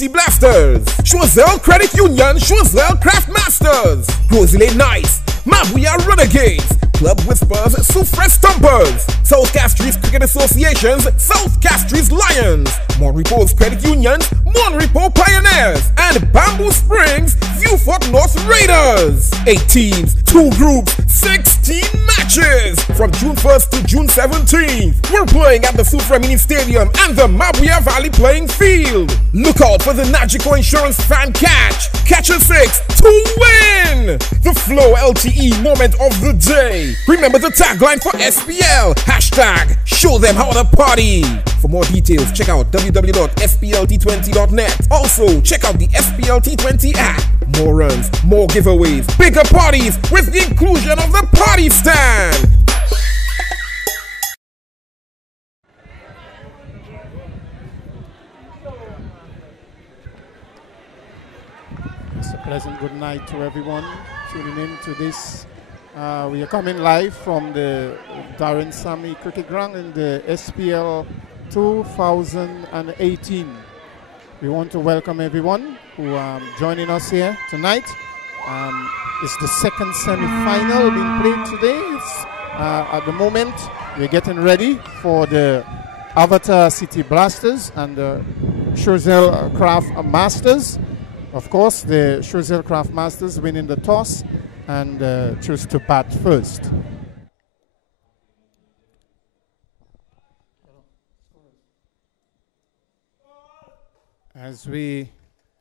City Blasters, Choiseul Credit Union, Choiseul Craft Masters, Rosalie Nice, Mabuya Renegades, Club Whispers, Soufre Stompers, South Castries Cricket Associations, South Castries Lions, Monrepo's Credit Unions, Monrepo Pioneers, and Bamboo Springs, Viewfort North Raiders. 8 teams, 2 groups, 16 matches from June 1st to June 17th. We're playing at the Soufre Mini Stadium and the Mabuya Valley playing field. Look out for the Nagico Insurance Fan Catch. Catch a 6 to win. The Flow LTE moment of the day. Remember the tagline for SPL. Hashtag show them how to party. For more details, check out www.splt20.net. Also, check out the splt20 app. More runs, more giveaways, bigger parties with the inclusion of the party stand. It's a pleasant good night to everyone tuning in to this. We are coming live from the Darren Sammy Cricket Ground in the SPL 2018. We want to welcome everyone who are joining us here tonight. It's the second semi-final being played today. At the moment, we're getting ready for the Avatar City Blasters and the Choiseul Craft Masters. Of course, the Choiseul Craft Masters winning the toss and choose to bat first. As we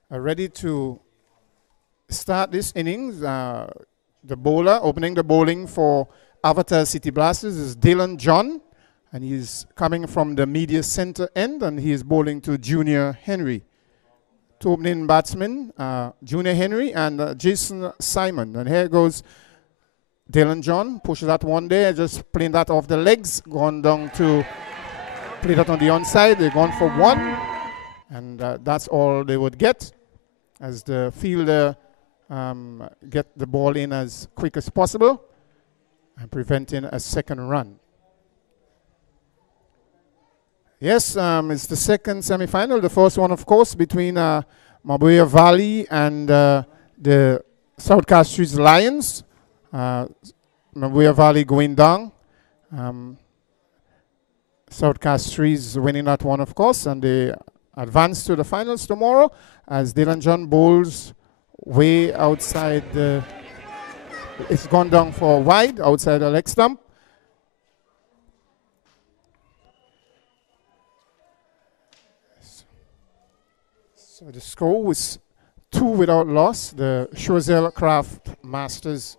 are ready to start this innings, the bowler opening the bowling for Avatar City Blasters is Dylan John, and he's coming from the media center end, and he is bowling to Junior Henry. 2 opening batsmen, Junior Henry and Jason Simon. And here goes Dylan John, pushes that one there, just playing that off the legs, gone down to play that on the onside. They're gone for 1, and that's all they would get as the fielder get the ball in as quick as possible and preventing a second run. Yes, it's the second semi-final. The first one, of course, between Mabuya Valley and the South Castries Lions. Mabuya Valley going down. South Castries winning that one, of course, and they advance to the finals tomorrow as Dylan John bowls way outside the... It's gone down for wide outside the leg stump. So the score was 2 without loss. The Choiseul Craft Masters.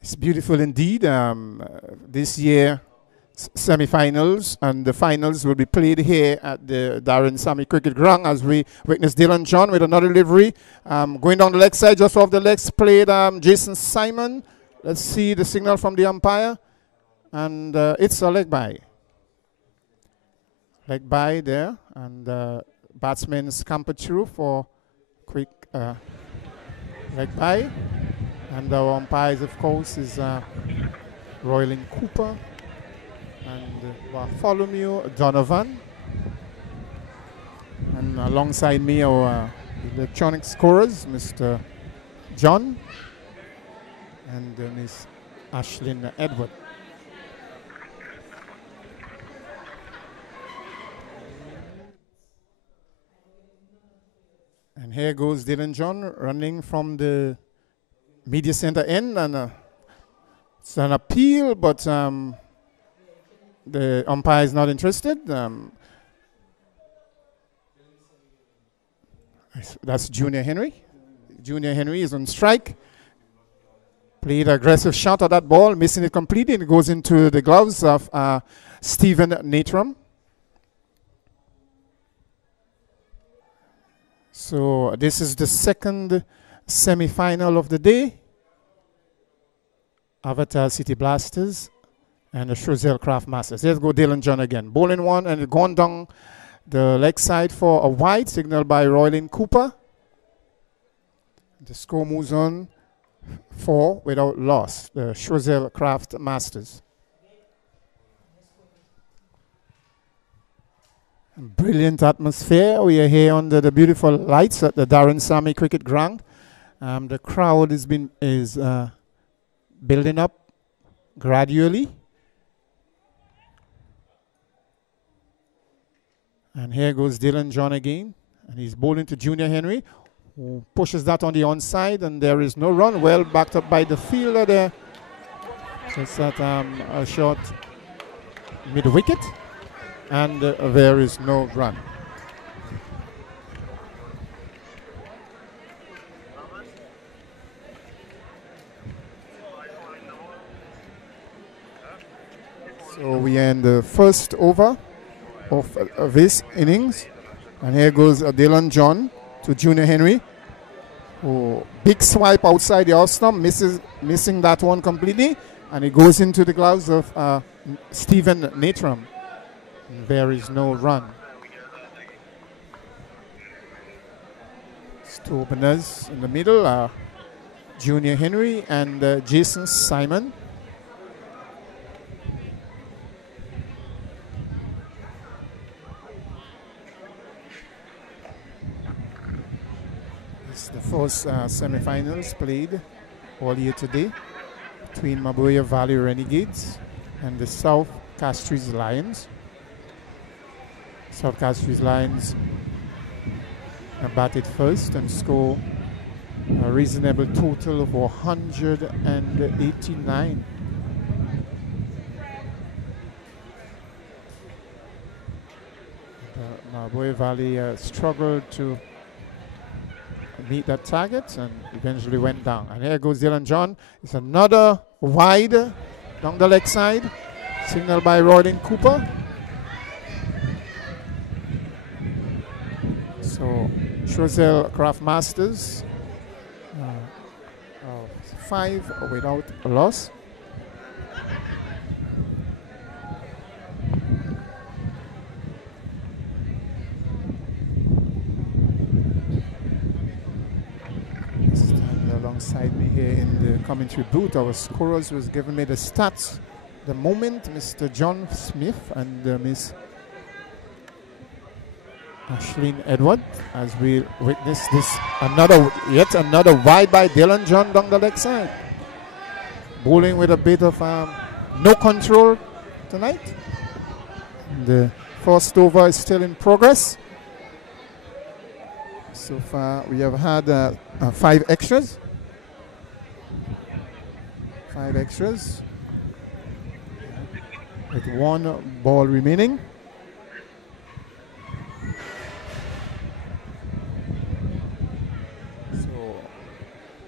It's beautiful indeed. This year, semi-finals and the finals will be played here at the Darren Sammy Cricket Ground as we witness Dylan John with another delivery. Going down the leg side, just off the legs, played Jason Simon. Let's see the signal from the umpire. And it's a leg by. Leg by there, and batsmen scamper through for quick leg by. And our umpires, of course, is Roylin Cooper and Bartholomew Donovan. And alongside me, our electronic scorers, Mr. John and Miss Ashlyn Edward. And here goes Dylan John running from the media center end, and it's an appeal, but the umpire is not interested. That's Junior Henry. Junior Henry is on strike. Played an aggressive shot at that ball, missing it completely, and it goes into the gloves of Stephen Natram. So this is the second semi-final of the day. Avatar City Blasters and the Choiseul Craft Masters. Let's go Dylan John again. Bowling one and gone down the leg side for a wide, signaled by Roylin Cooper. The score moves on 4 without loss. The Choiseul Craft Masters. Brilliant atmosphere. We are here under the beautiful lights at the Darren Sammy Cricket Ground. The crowd is building up gradually. And here goes Dylan John again. And he's bowling to Junior Henry, who pushes that on the onside, and there is no run. Well backed up by the fielder there. Just that a shot mid-wicket. And there is no run. So we end the first over of this innings. And here goes Dylan John to Junior Henry. Oh, big swipe outside the off stump, missing that one completely. And it goes into the gloves of Stephen Natram. There is no run. It's two openers in the middle, Junior Henry and Jason Simon. It's the first semi-finals played all year today between Mabuya Valley Renegades and the South Castries Lions. South Castries Lions batted first and score a reasonable total of 189. Mabuya Valley struggled to meet that target and eventually went down. And here goes Dylan John. It's another wide down the leg side, signaled by Rodin Cooper. So Choiseul Craft Masters 5 without a loss. Standing alongside me here in the commentary booth, our scorers was giving me the stats. The moment, Mr. John Smith and Miss Ashleen Edward, as we witness this yet another wide by Dylan John down the leg side. Bowling with a bit of no control tonight. The first over is still in progress. So far we have had 5 extras. 5 extras. With 1 ball remaining.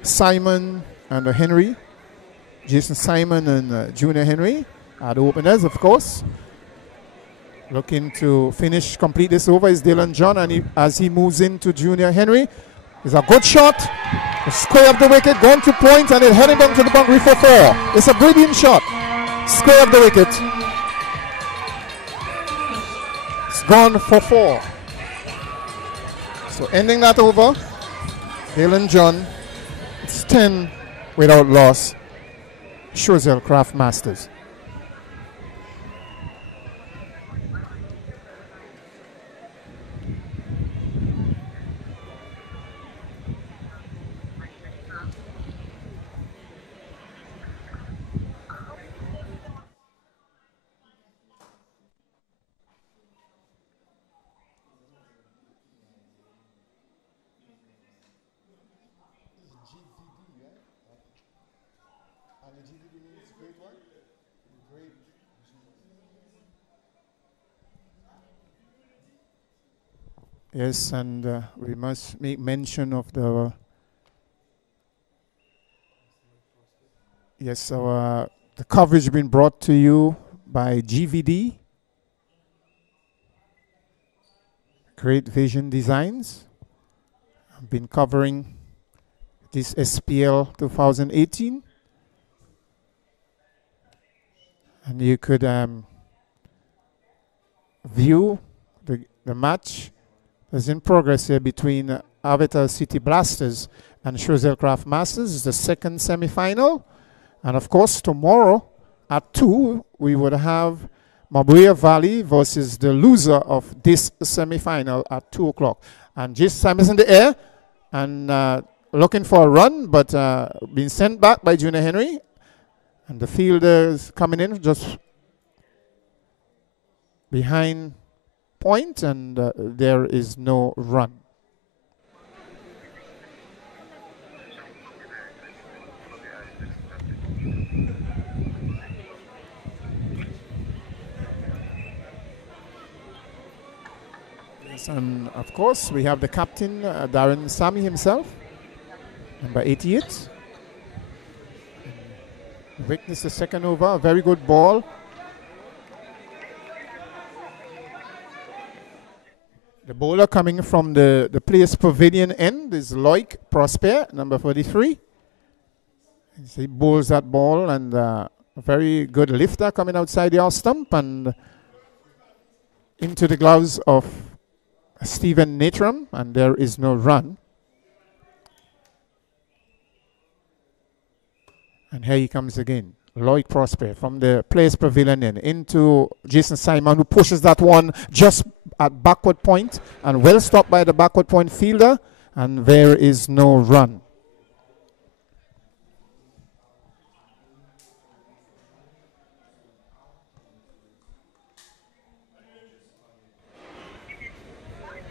Simon and Henry, Jason Simon and Junior Henry are the openers, of course. Looking to complete this over is Dylan John, and as he moves into Junior Henry, it's a good shot. The square of the wicket, going to point, and it heading down to the boundary for 4. It's a brilliant shot. Square of the wicket. It's gone for 4. So ending that over, Dylan John. It's 10 without loss. Choiseul Craft Masters. Yes, and we must make mention of the the coverage being brought to you by GVD, Great Vision Designs. I've been covering this SPL 2018, and you could view the match is in progress here between Avatar City Blasters and Choiseul Craft Masters. It's the second semi-final. And of course, tomorrow at 2, we would have Mabuya Valley versus the loser of this semi-final at 2 o'clock. And Jason Simon is in the air and looking for a run, but being sent back by Junior Henry. And the fielder is coming in just behind point, and there is no run. And of course, we have the captain, Darren Sammy himself, number 88. Witness the second over, a very good ball. The bowler coming from the players' pavilion end is Loic Prosper, number 43. He bowls that ball, and a very good lifter coming outside the off stump and into the gloves of Stephen Natram, and there is no run. And here he comes again. Loic Prosper from the players' pavilion into Jason Simon, who pushes that one just at backward point and well stopped by the backward point fielder, and there is no run.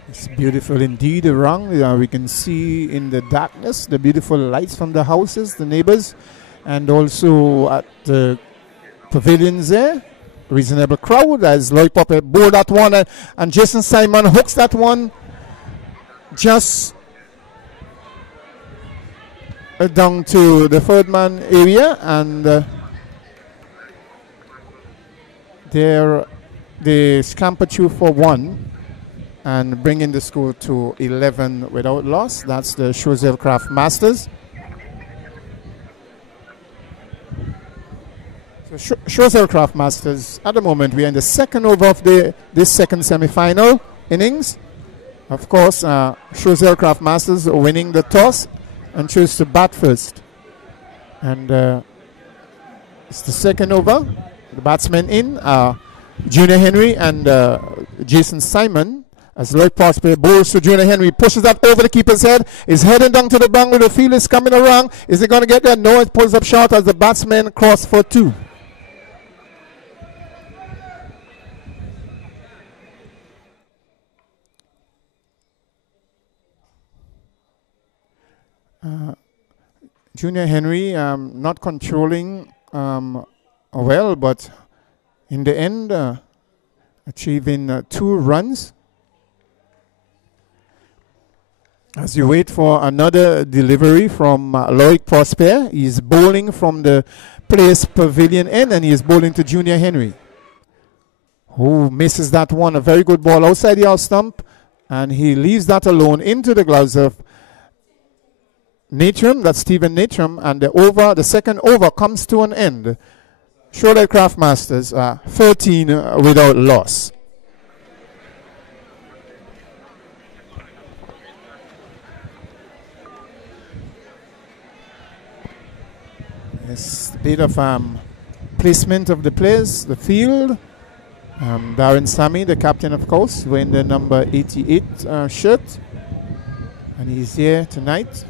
It's beautiful indeed around. We can see in the darkness the beautiful lights from the houses, the neighbors, and also at the pavilions there. Reasonable crowd as Loic Prosper bowled that one, and Jason Simon hooks that one just down to the third man area, and there they scamper through for one and bringing the score to 11 without loss. That's the Choiseul Craft Masters. So Choiseul Craft Masters, at the moment, we are in the second over of this second semi-final innings. Of course, Choiseul Craft Masters are winning the toss and choose to bat first. And it's the second over. The batsmen in Junior Henry and Jason Simon. As Loic Prosper bowls to Junior Henry, pushes that over the keeper's head, is heading down to the boundary. The field is coming around. Is he going to get there? No, it pulls up short as the batsmen cross for two. Junior Henry not controlling well, but in the end achieving 2 runs. As you wait for another delivery from Loic Prosper, he's bowling from the players' pavilion end, and he is bowling to Junior Henry, who misses that one. A very good ball outside the out stump, and he leaves that alone into the gloves of Natram, that's Stephen Natram, and the second over comes to an end. Choiseul Craft Masters 13 without loss. It's a bit of placement of the players, the field. Darren Sammy, the captain, of course, wearing the number 88 shirt, and he's here tonight.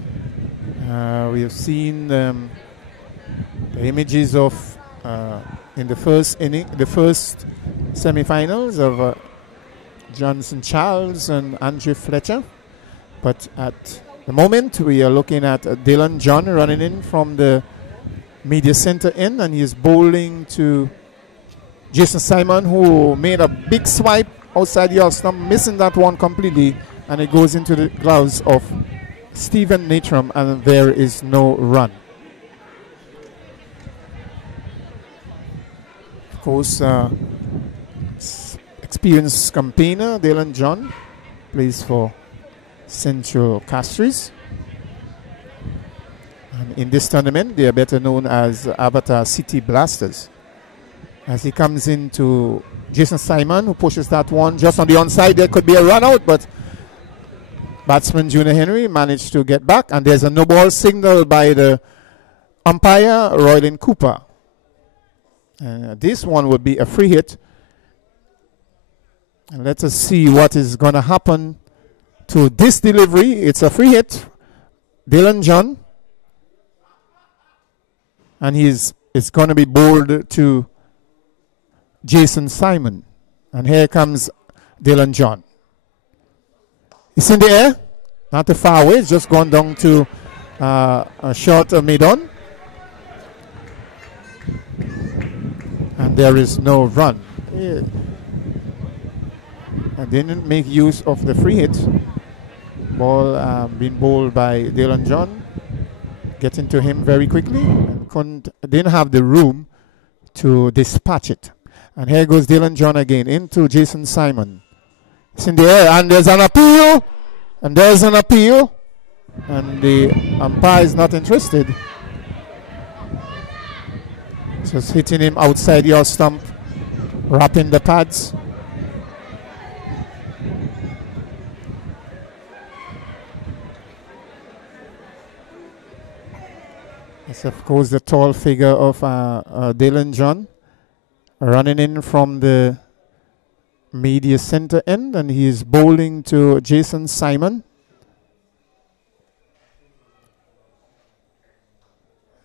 We have seen the images of in the first inning, the first semi-finals of Johnson Charles and Andrew Fletcher, but at the moment we are looking at Dylan John running in from the media center end, and he is bowling to Jason Simon, who made a big swipe outside the off stump, missing that one completely, and it goes into the gloves of Stephen Natram, and there is no run. Of course, experienced campaigner Dylan John plays for Central Castries. And in this tournament, they are better known as Avatar City Blasters. As he comes into Jason Simon, who pushes that one just on the onside. There could be a run out, but batsman Junior Henry managed to get back, and there's a no ball signal by the umpire, Roylin Cooper. This one would be a free hit And let us see what is going to happen to this delivery. It's a free hit. Dylan John. And it's going to be bowled to Jason Simon. And here comes Dylan John. It's in the air. Not too far away. It's just gone down to a short mid-on. And there is no run. I didn't make use of the free hit. Ball being bowled by Dylan John. Getting to him very quickly. And didn't have the room to dispatch it. And here goes Dylan John again into Jason Simon. It's in the air and there's an appeal. And there's an appeal. And the umpire is not interested. Just hitting him outside your stump. Wrapping the pads. It's of course the tall figure of Dylan John. Running in from the media center end, and he is bowling to Jason Simon.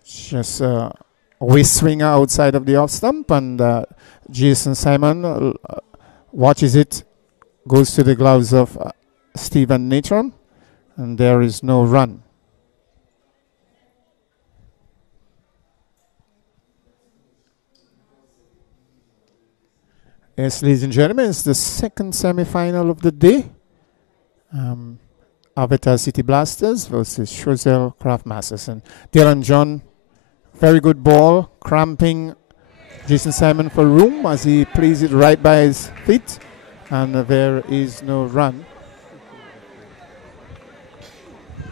Just a waist swinger outside of the off stump, and Jason Simon watches it, goes to the gloves of Stephen Natron, and there is no run. Yes, ladies and gentlemen, it's the second semi-final of the day. Avatar City Blasters versus Choiseul Craftmasters. And Dylan John, very good ball, cramping Jason Simon for room as he plays it right by his feet. And there is no run.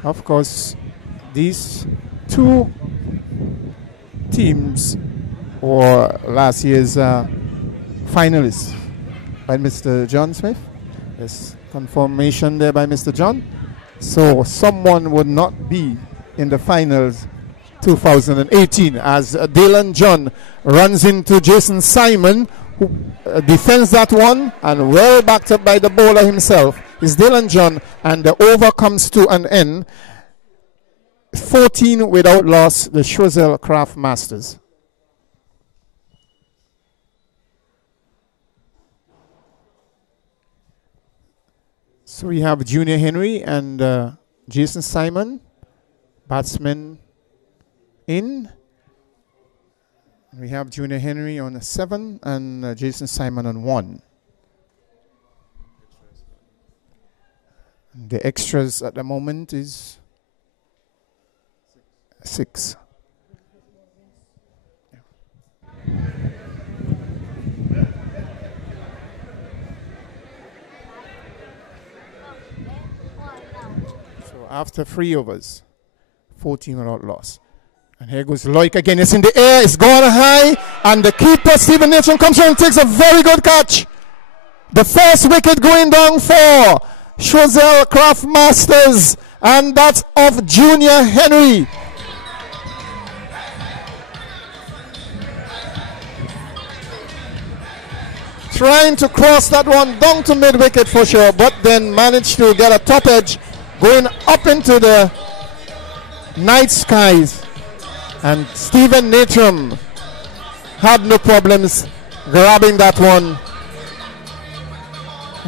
Of course, these two teams were last year's finalists by Mr. John Smith. There's confirmation there by Mr. John. So someone would not be in the finals 2018 as Dylan John runs into Jason Simon, who defends that one, and well backed up by the bowler himself is Dylan John, and the over comes to an end. 14 without loss, the Choiseul Craftmasters. So we have Junior Henry and Jason Simon, batsmen in. We have Junior Henry on a 7 and Jason Simon on 1. The extras at the moment is 6. After 3 overs, 14 without loss. And here goes Loic again. It's in the air. It's gone high. And the keeper, Stephen Natron, comes through and takes a very good catch. The first wicket going down for Choiseul Craftmasters. And that's of Junior Henry. Trying to cross that one down to mid-wicket for sure, but then managed to get a top edge going up into the night skies. And Stephen Natron had no problems grabbing that one.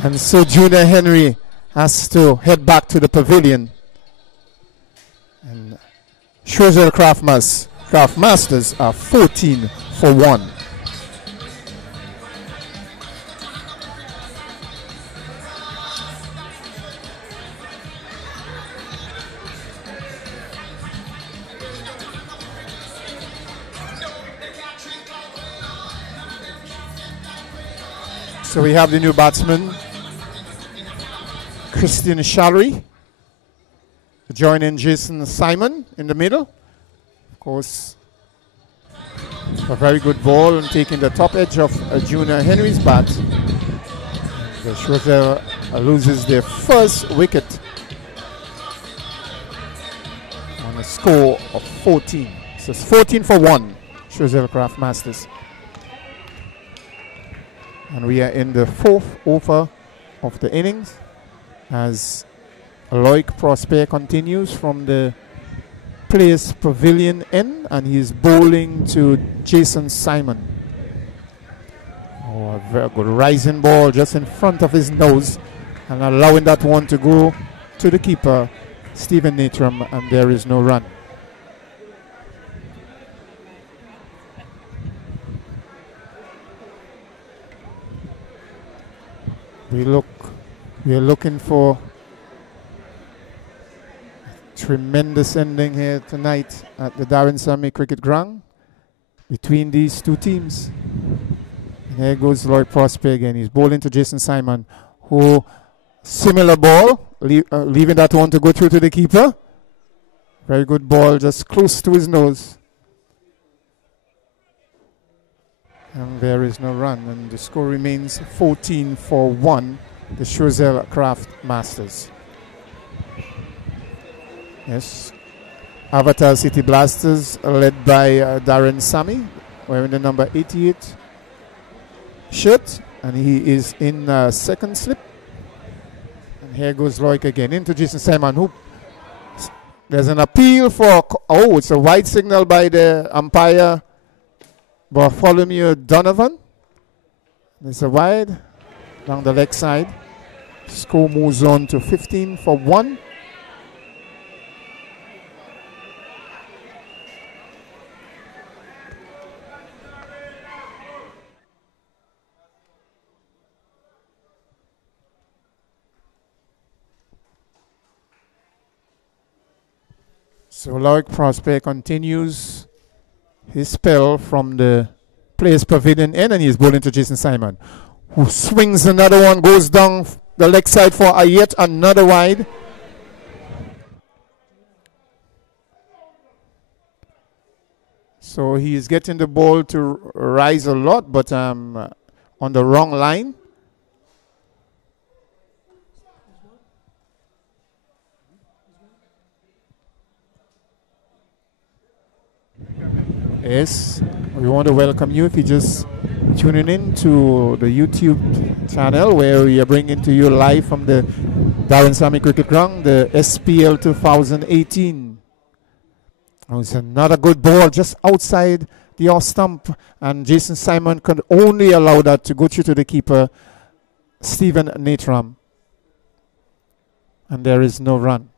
And so Junior Henry has to head back to the pavilion. And Choiseul Craftmasters are 14 for 1. So we have the new batsman, Christian Shallery, joining Jason Simon in the middle. Of course, a very good ball and taking the top edge of Junior Henry's bat. The Choiseul loses their first wicket on a score of 14. So it's 14 for 1, Choiseul Craftmasters. And we are in the 4th over of the innings as Loic Prosper continues from the Players Pavilion end, and he's bowling to Jason Simon. Oh, a very good rising ball just in front of his nose and allowing that one to go to the keeper, Stephen Natram, and there is no run. We are looking for a tremendous ending here tonight at the Darren Sammy Cricket Ground between these two teams. And there goes Lloyd Prosper again. He's bowling to Jason Simon, who similar ball, leaving that one to go through to the keeper. Very good ball, just close to his nose. And there is no run, and the score remains 14-1, the Choiseul Craft Masters. Yes, Avatar City Blasters led by Darren Sammy, wearing the number 88 shirt, and he is in second slip. And here goes Loic again into Jason Simon, who there's an appeal for, it's a wide signal by the umpire, Bartholomew Donovan. There's a wide down the leg side. Score moves on to 15-1. So Loic Prosper continues his spell from the Players Pavilion end, and he's bowling to Jason Simon, who swings another one, goes down the leg side for yet another wide. So he's getting the ball to rise a lot, but on the wrong line. Yes, we want to welcome you if you're just tuning in to the YouTube channel where we are bringing to you live from the Darren Sammy Cricket Ground, the SPL 2018. Oh, it's another good ball just outside the off stump, and Jason Simon could only allow that to go through to the keeper, Stephen Natram. And there is no run.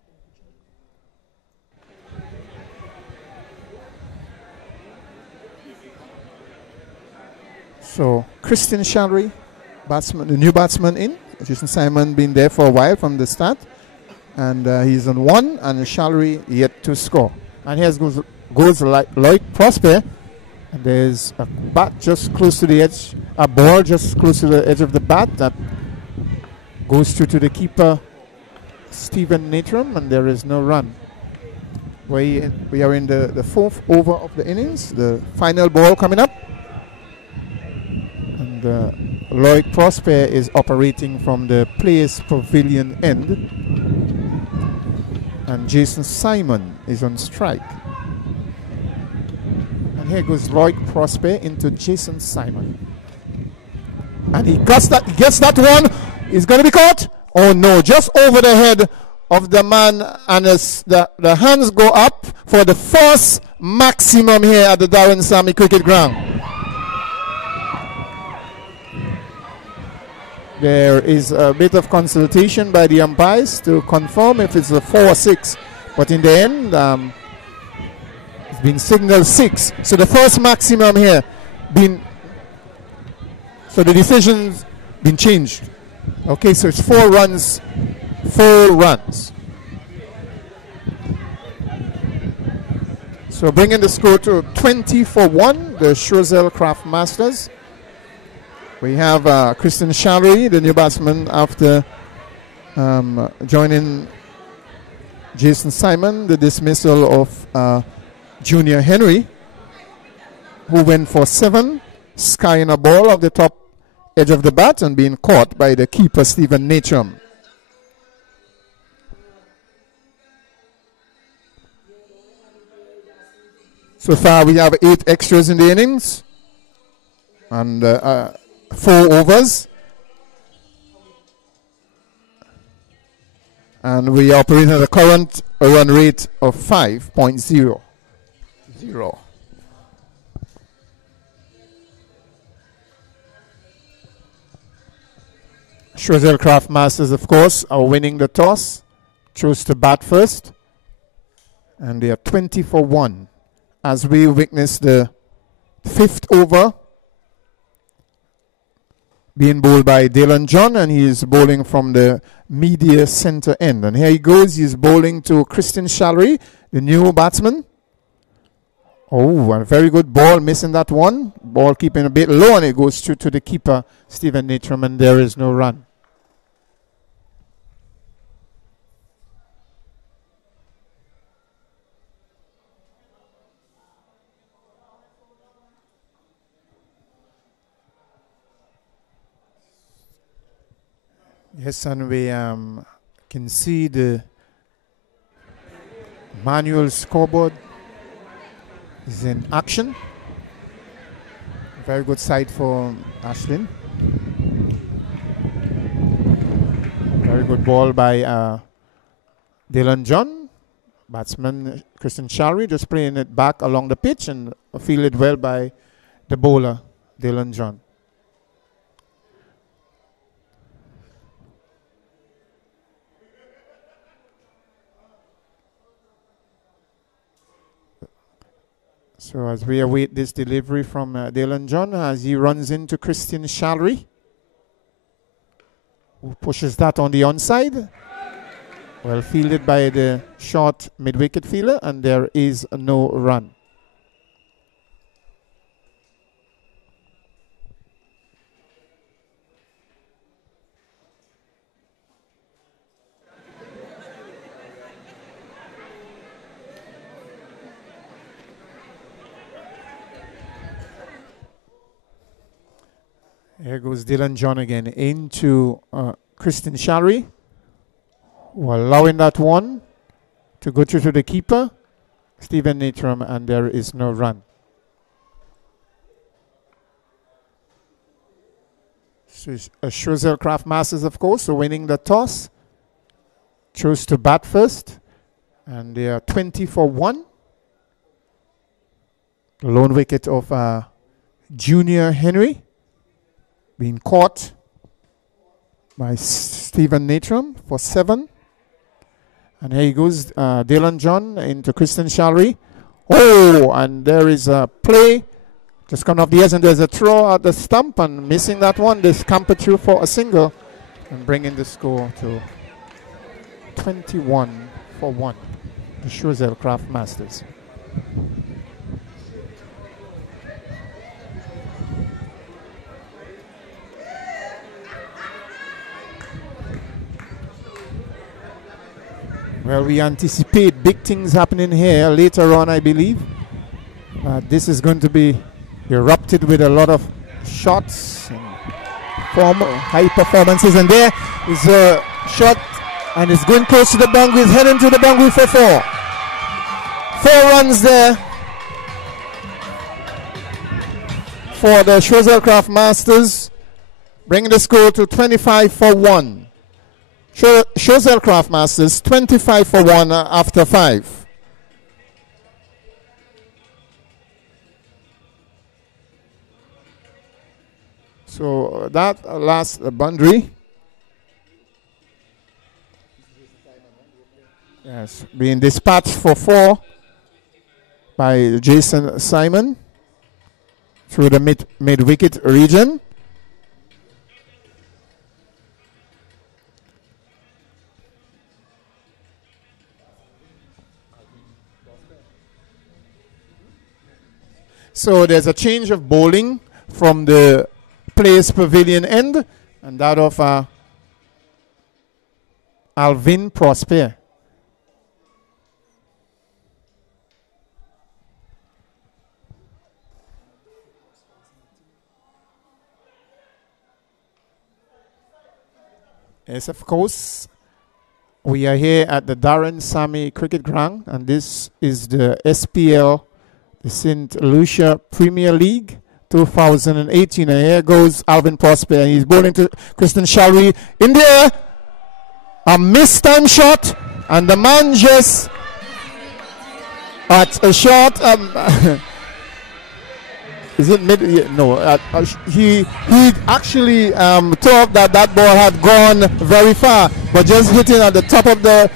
So Christian Shalry, batsman, the new batsman in. Jason Simon been there for a while from the start. And he's on one, and Shalry yet to score. And here goes Loic Prosper. And there's a bat just close to the edge, a ball just close to the edge of the bat that goes through to the keeper, Stephen Natram, and there is no run. We are in the fourth over of the innings, the final ball coming up. And Loic Prosper is operating from the Players Pavilion end. And Jason Simon is on strike. And here goes Loic Prosper into Jason Simon. And he gets that one. He's going to be caught. Oh no, just over the head of the man, and the hands go up for the first maximum here at the Darren Sammy Cricket Ground. There is a bit of consultation by the umpires to confirm if it's a 4 or 6. But in the end, it's been signaled 6. So the first maximum here so the decision's been changed. Okay, so it's 4 runs. 4 runs. So bringing the score to 20-1, the Choiseul Craft Masters. We have Christian Shalry, the new batsman, after joining Jason Simon, the dismissal of Junior Henry, who went for 7, skying a ball off the top edge of the bat and being caught by the keeper, Stephen Natram. So far, we have 8 extras in the innings and 4 overs. And we are operating at a current run rate of 5.00. Choiseul Craft Masters, of course, are winning the toss. Chose to bat first. And they are 20 for 1 as we witness the 5th over being bowled by Dylan John, and he is bowling from the media center end. And here he goes. He's bowling to Christian Shallery, the new batsman. Oh, a very good ball, missing that one. Ball keeping a bit low, and it goes through to the keeper, Stephen Natram, and there is no run. Yes, and we can see the manual scoreboard is in action. Very good sight for Ashlyn. Very good ball by Dylan John. Batsman Christian Shallery just playing it back along the pitch and fielded well by the bowler, Dylan John. So as we await this delivery from Dylan John, as he runs into Christian Shallery, who pushes that on the onside. Well fielded by the short mid-wicket fielder, and there is no run. Here goes Dylan John again into Christian Shallery, allowing that one to go through to the keeper, Stephen Natram, and there is no run. So Choiseul Craft Masters, of course, are winning the toss. Chose to bat first, and they are 20 for 1. The lone wicket of Junior Henry being caught by Stephen Natram for 7. And here he goes, Dylan John into Christian Shallery. Oh, and there is a play. Just coming off the edge, and there's a throw at the stump, and missing that one. They scamper through for a single and bringing the score to 21 for 1. The Choiseul Craft Masters. Well, we anticipate big things happening here later on, I believe. This is going to be erupted with a lot of shots and high performances. And there is a shot, and it's going close to the boundary. It's heading to the boundary for 4. 4 runs there for the Choiseul Craft Masters, bringing the score to 25 for 1. Choiseul Craft Masters 25 for 1 after 5. So that last boundary, yes, being dispatched for 4 by Jason Simon through the mid-wicket region. So there's a change of bowling from the players' pavilion end, and that of Alvin Prosper. Yes, of course, we are here at the Darren Sammy Cricket Ground, and this is the SPL, the St. Lucia Premier League 2018. And here goes Alvin Prosper, and he's bowling to Christian Shallery in there. A missed time shot, and the man just at a shot. Is it mid? Yeah, no, he actually thought that ball had gone very far, but just hitting at the top of the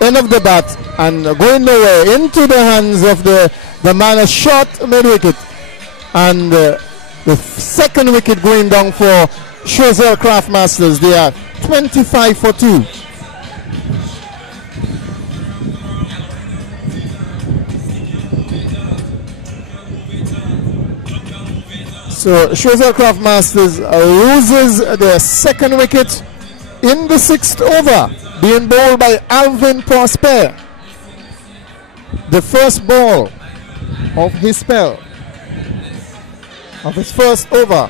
end of the bat and going nowhere into the hands of the man. A shot mid wicket, and the second wicket going down for Choiseul Craftmasters. They are 25 for 2. So Choiseul Craftmasters loses their second wicket in the 6th over, being bowled by Alvin Prosper. The first ball of his spell, of his first over.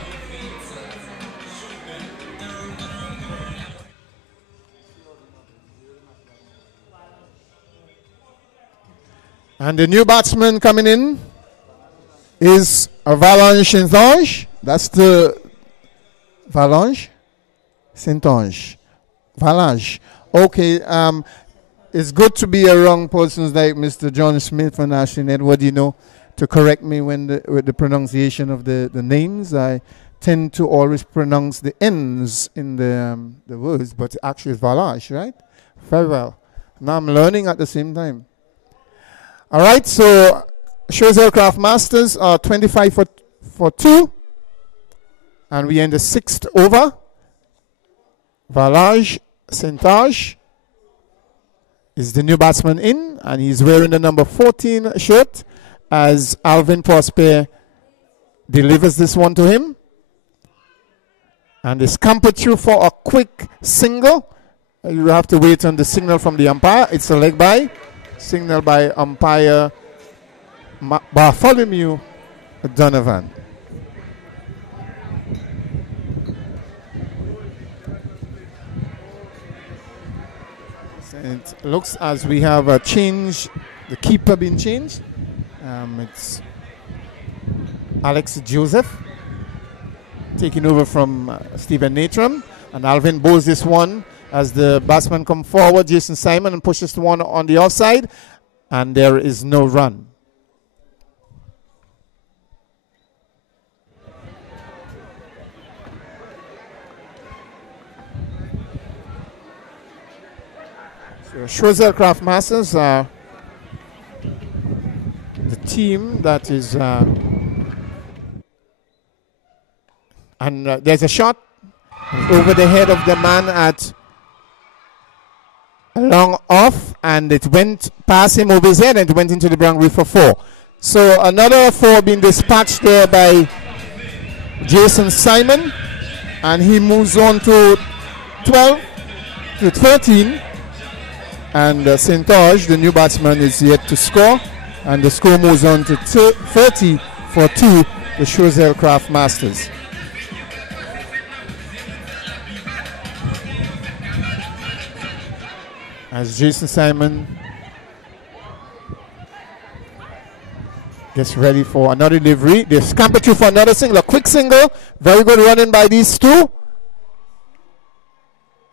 And the new batsman coming in is Valanche Saint-Ange. That's the Valanche Saint-Ange. Valanche. Okay, it's good to be around persons like Mr. John Smith and Ashley Edward, you know, to correct me with the pronunciation of the names. I tend to always pronounce the N's in the words, but actually it's Valanche, right? Very well. Now I'm learning at the same time. All right, so Choiseul Craftmasters are 25 for 2. And we end the 6th over. Valanche Saint-Ange is the new batsman in, and he's wearing the number 14 shirt as Alvin Prosper delivers this one to him. And it's scampered through for a quick single. You have to wait on the signal from the umpire. It's a leg by. Signal by umpire Bartholomew Donovan. It looks as we have a change, the keeper been changed. It's Alex Joseph taking over from Stephen Natram, and Alvin bowls this one as the batsman come forward, Jason Simon, and pushes the one on the offside, and there is no run. So Choiseul Craftmasters are the team that is, and there's a shot over the head of the man at long off, and it went past him over his head and it went into the boundary for 4. So another 4 being dispatched there by Jason Simon, and he moves on to 12 to 13, and Saint-Ange, the new batsman, is yet to score, and the score moves on to 30 for 2, the Choiseul Craftmasters. As Jason Simon gets ready for another delivery. They scamper through for another single, a quick single. Very good running by these two.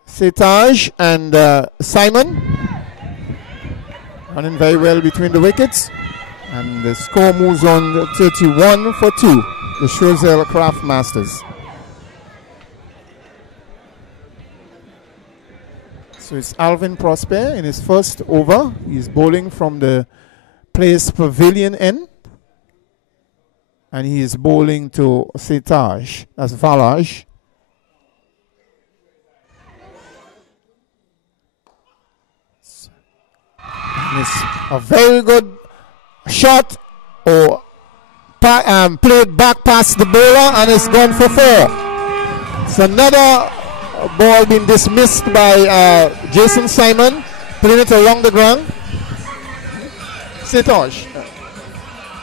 Saint-Ange and Simon running very well between the wickets. And the score moves on to 31 for 2, the Choiseul Craftmasters. So it's Alvin Prosper in his first over. He's bowling from the Players Pavilion end. And he is bowling to Saint-Ange. That's Valanche. And it's a very good shot, or played back past the bowler, and it's gone for 4. It's another ball being dismissed by Jason Simon, playing it along the ground. Saint-Ange.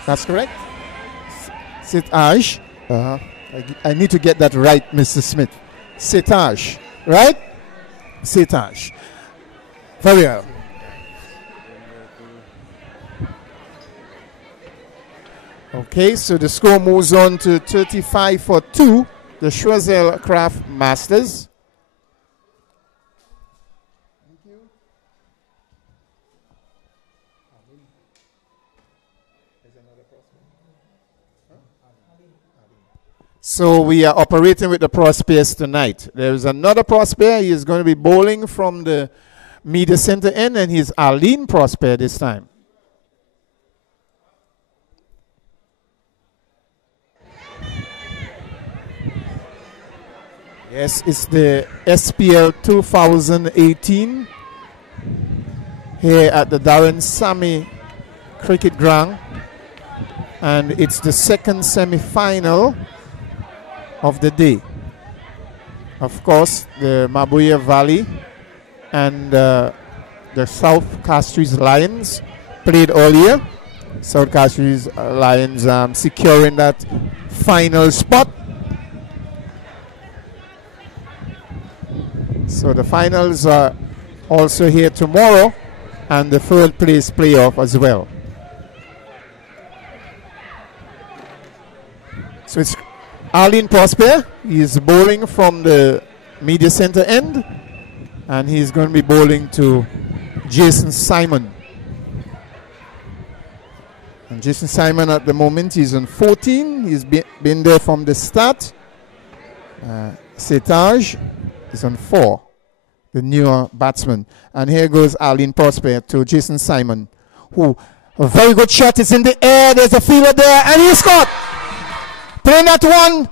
That's correct. Saint-Ange. I need to get that right, Mr. Smith. Saint-Ange, right? Saint-Ange. Very well. Okay, so the score moves on to 35 for 2, the Choiseul Craftmasters. So we are operating with the Prospers tonight. There is another Prosper. He is going to be bowling from the media center end, and he's Arlene Prosper this time. Yes, it's the SPL 2018 here at the Darren Sammy Cricket Ground. And it's the second semi-final of the day. Of course, the Mabuya Valley and the South Castries Lions played earlier. South Castries Lions securing that final spot. So the finals are also here tomorrow, and the third place playoff as well. So it's Arlene Prosper. He's bowling from the media center end, and he's going to be bowling to Jason Simon. And Jason Simon at the moment is on 14. He's been there from the start. Setage is on 4, the newer batsman. And here goes Arlene Prosper to Jason Simon, who a very good shot is in the air. There's a fielder there, and he scored. Playing that one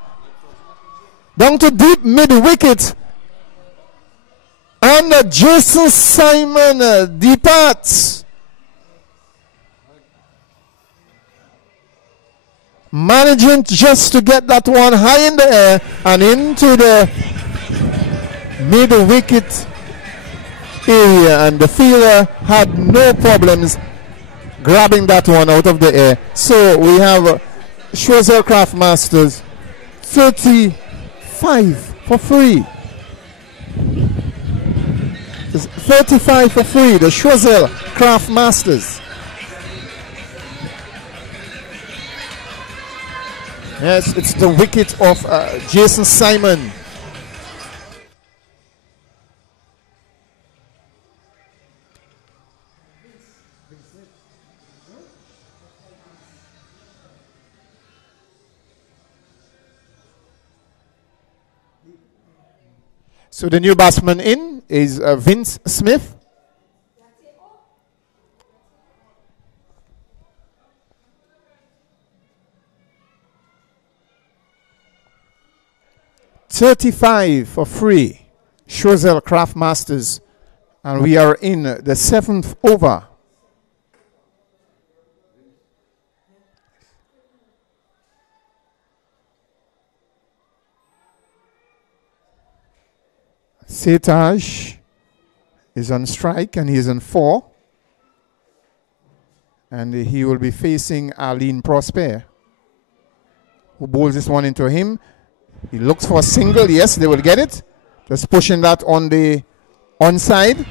down to deep mid-wicket. And Jason Simon departs. Managing just to get that one high in the air and into the mid-wicket area. And the fielder had no problems grabbing that one out of the air. So we have Schwarzel Craft Masters 35 for free. It's 35 for free, the Schwarzel Craft Masters. Yes, it's the wicket of Jason Simon. So the new batsman in is Vince Smith. $35 for free, Schwarzel Craft Masters, and we are in the 7th over. Setage is on strike and he is on 4. And he will be facing Arlene Prosper, who bowls this one into him. He looks for a single. Yes, they will get it. Just pushing that on the onside.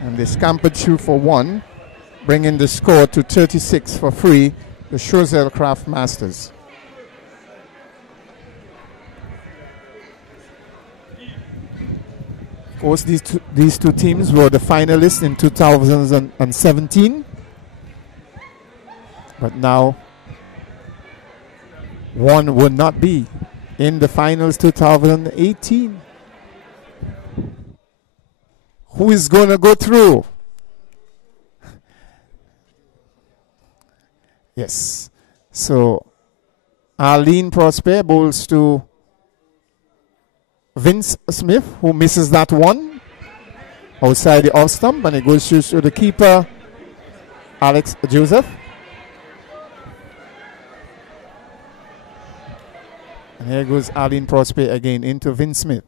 And they scampered through for 1, bringing the score to 36 for free, the Schwarzel Craft Masters. Of course, these two teams were the finalists in 2017. But now, one would not be in the finals 2018. Who is going to go through? Yes. So, Arlene Prosper bowls to Vince Smith, who misses that one outside the off stump, and it goes through to the keeper, Alex Joseph. And here goes Arlene Prosper again into Vince Smith.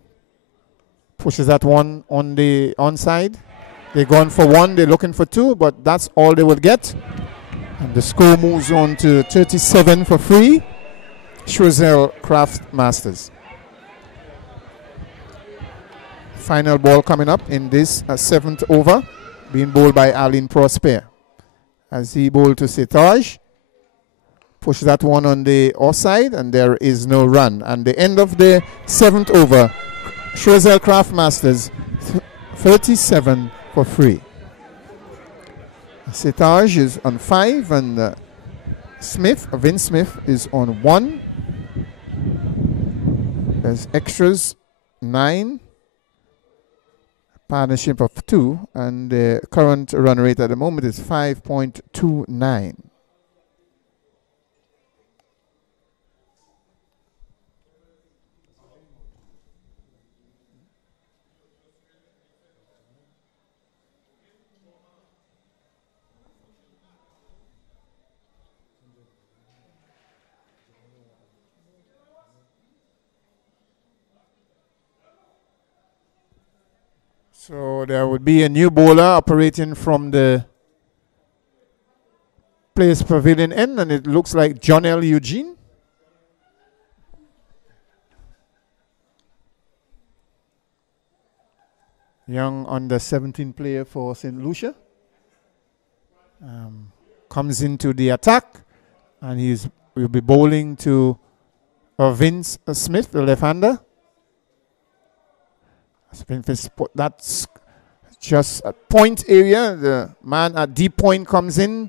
Pushes that one on the onside. They're going for 1, they're looking for 2, but that's all they will get. And the score moves on to 37 for free, Schwarzel Craft Masters. Final ball coming up in this 7th over, being bowled by Arlene Prosper. As he bowled to Setage, push that one on the offside, and there is no run. And the end of the 7th over, Schwarzel Craft Masters 37 for free. Setage is on 5, and Vince Smith is on 1. There's extras 9. Partnership of 2, and the current run rate at the moment is 5.29. So there would be a new bowler operating from the Players Pavilion end, and it looks like John L. Eugene. Young under 17 player for St. Lucia. Comes into the attack, and will be bowling to Vince Smith, the left-hander. That's just a point area. The man at deep point comes in,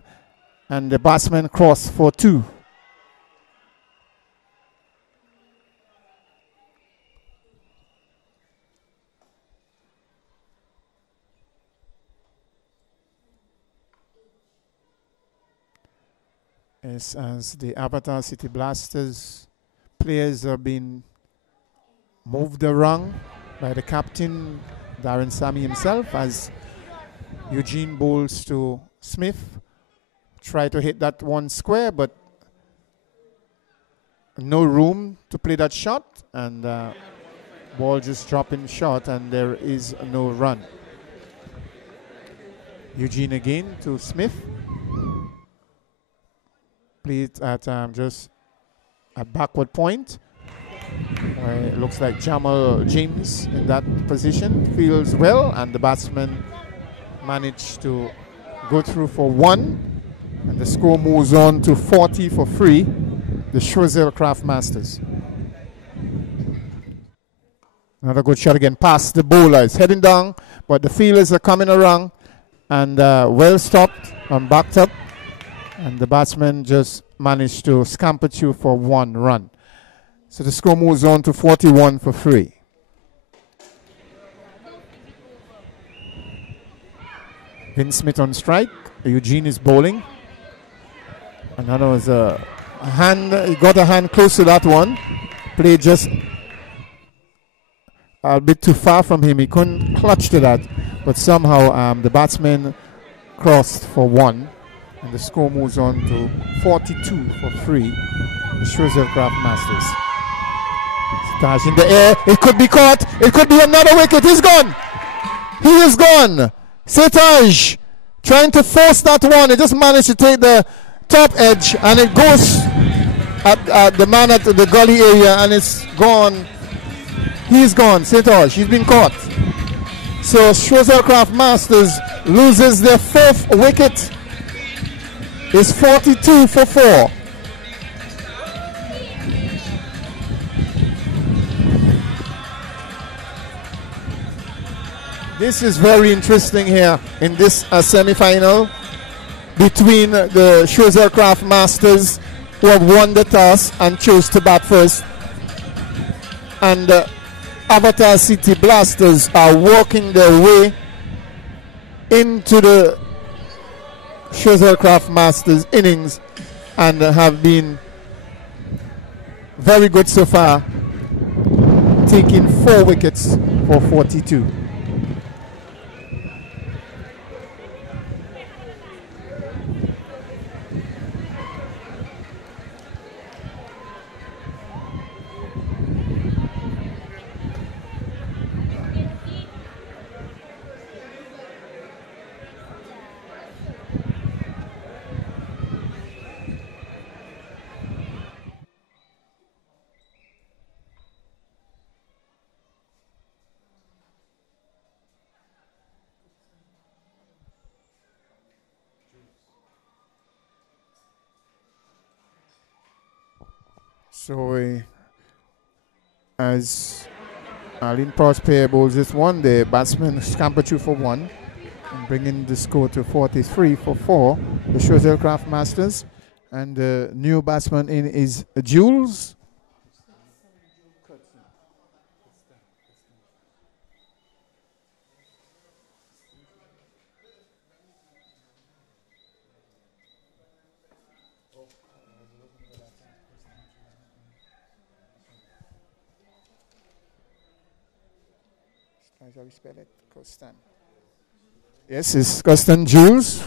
and the batsman cross for 2. As the Avatar City Blasters players are being moved around by the captain, Darren Sammy himself, as Eugene bowls to Smith. Try to hit that one square, but no room to play that shot, and ball just dropping short, and there is no run. Eugene again to Smith. Played at just a backward point. It looks like Jamal James in that position feels well, and the batsman managed to go through for 1, and the score moves on to 40 for 3, the Schwazel Craft Masters. Another good shot again past the bowler. It's heading down, but the fielders are coming around, and well stopped and backed up, and the batsman just managed to scamper through for 1 run. So the score moves on to 41 for 3. Vince Smith on strike. Eugene is bowling. And that was a hand. He got a hand close to that one. Played just a bit too far from him. He couldn't clutch to that. But somehow the batsman crossed for 1. And the score moves on to 42 for 3. The Schwazel Craft Masters. Taj in the air. It could be caught. It could be another wicket. He's gone. He is gone. Setaj trying to force that one. He just managed to take the top edge, and it goes at the man at the gully area, and it's gone. He's gone. Setaj. He's been caught. So Schwazel Craft Masters loses their 4th wicket. It's 42 for 4. This is very interesting here in this semi-final between the Schwazel Craft Masters, who have won the toss and chose to bat first, and the Avatar City Blasters are working their way into the Schwazel Craft Masters innings and have been very good so far, taking 4 wickets for 42. So as Arlene Prosper bowls this one, the batsman scampered through for 1 and bringing the score to 43 for 4, the Schwazel Craft Masters. And the new batsman in is Jules. Shall we spell it? Costan. Yes, it's Costan Jules.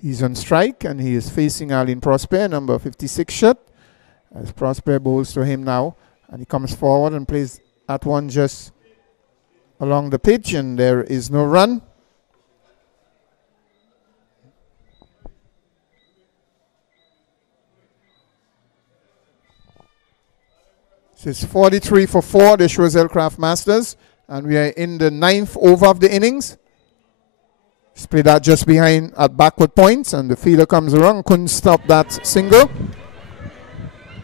He's on strike and he is facing Arlene Prosper, number 56 shot. As Prosper bowls to him now, and he comes forward and plays that one just along the pitch, and there is no run. So it's 43 for 4, the Choiseul Craft Masters, and we are in the 9th over of the innings. Split that just behind at backward points, and the fielder comes around, couldn't stop that single.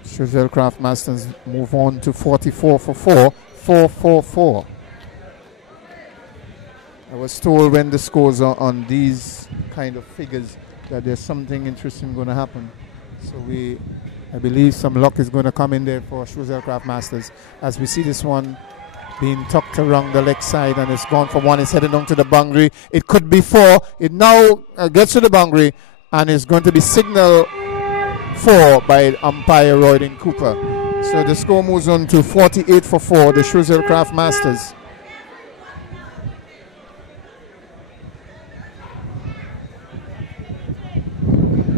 Choiseul Craft Masters move on to 44 for 4, 4-4-4. I was told when the scores are on these kind of figures that there's something interesting going to happen. So I believe some luck is going to come in there for Choiseul Craft Masters. As we see this one being tucked around the leg side, and it's gone for 1. It's heading down to the boundary. It could be 4. It now gets to the boundary and is going to be signal 4 by umpire Roydon Cooper. So the score moves on to 48 for 4, the Choiseul Craft Masters.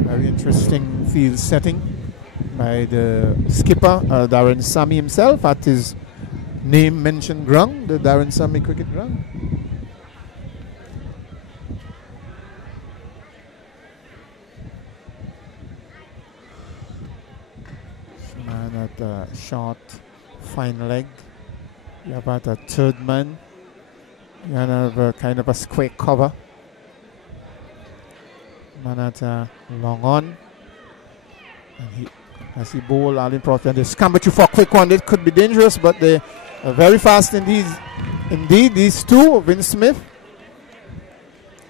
Very interesting field setting by the skipper, Darren Sammy himself, at his name mentioned ground, the Darren Sammy cricket ground. Man at a short, fine leg. You have at a third man. You have a kind of a square cover. Man at a long on. And as he bowl, Arlene Prosper, they scamper you for a quick one. It could be dangerous, but they are very fast indeed. Indeed, these two, Vince Smith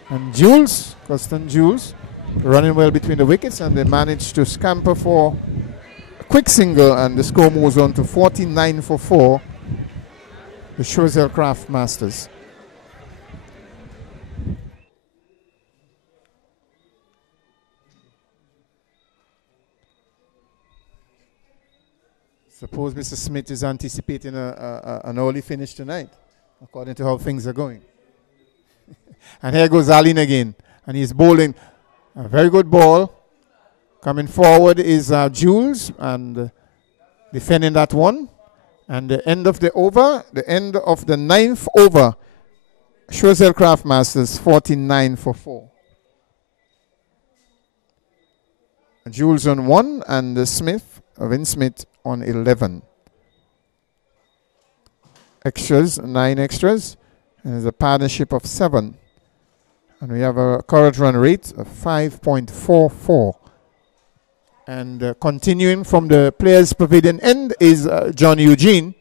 and Jules, Costan Jules, running well between the wickets, and they managed to scamper for a quick single, and the score moves on to 49 for 4, the Choiseul Craft Masters. Suppose Mr. Smith is anticipating an early finish tonight, according to how things are going. And here goes Arlene again, and he's bowling a very good ball. Coming forward is Jules, and defending that one. And the end of the over, the end of the 9th over, Choiseul Craft Masters 49 for 4. Jules on 1, and Smith, Vince Smith, on 11. Extras, 9 extras, and there's a partnership of 7. And we have a current run rate of 5.44. And continuing from the players' pavilion end is John Eugene.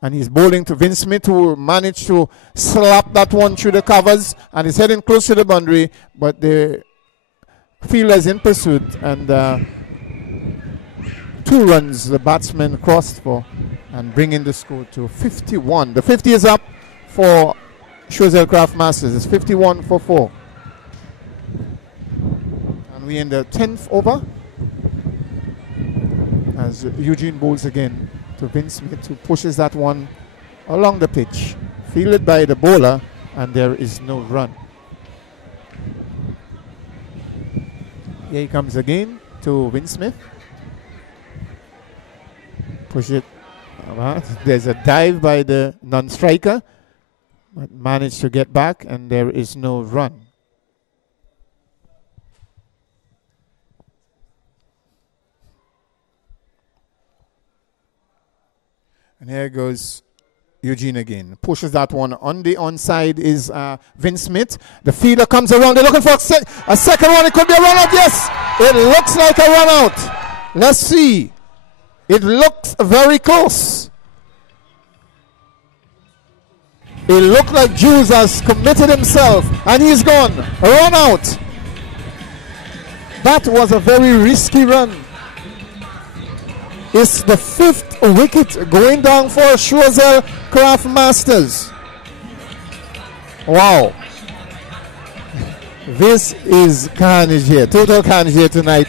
And he's bowling to Vince Smith, who managed to slap that one through the covers, and is heading close to the boundary, but the fielder is in pursuit, and 2 runs the batsman crossed for, and bringing the score to 51. The 50 is up for Choiseul Craft Masters. It's 51 for 4. And we in the 10th over, as Eugene bowls again to Vince Smith, who pushes that one along the pitch, fielded by the bowler, and there is no run. Here he comes again to Vince Smith. Push it. There's a dive by the non-striker, but managed to get back, and there is no run. And here goes Eugene again. Pushes that one. On the onside is Vince Smith. The fielder comes around. They're looking for a second one. It could be a run out. Yes, it looks like a run out. Let's see. It looks very close. It looked like Jules has committed himself, and he's gone. A run out. That was a very risky run. It's the 5th wicket going down for Schwarzel Craft Masters. Wow. This is carnage here. Total carnage here tonight.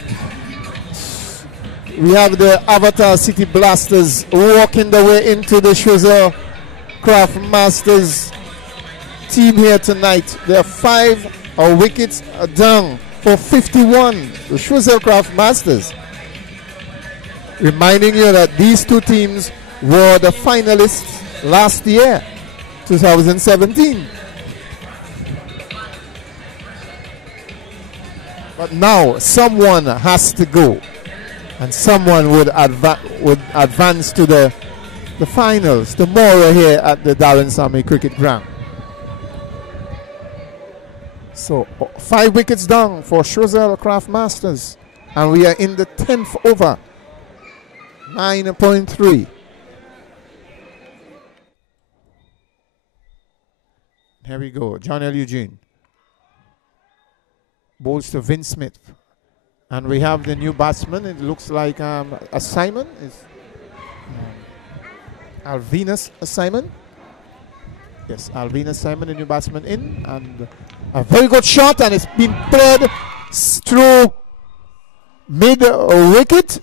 We have the Avatar City Blasters walking their way into the Schwarzel Craft Masters team here tonight. There are 5 wickets down for 51. The Schwarzel Craft Masters. Reminding you that these two teams were the finalists last year, 2017. But now someone has to go, and someone would advance to the finals tomorrow here at the Darren Sammy Cricket Ground. So 5 wickets down for Schwarzel Craft Masters, and we are in the 10th over. 9.3. Here we go. John L. Eugene bowls to Vince Smith, and we have the new batsman. It looks like a Simon is Alvinus Simon. Yes, Alvinus Simon, the new batsman in, and a very good shot, and it's been played through mid wicket.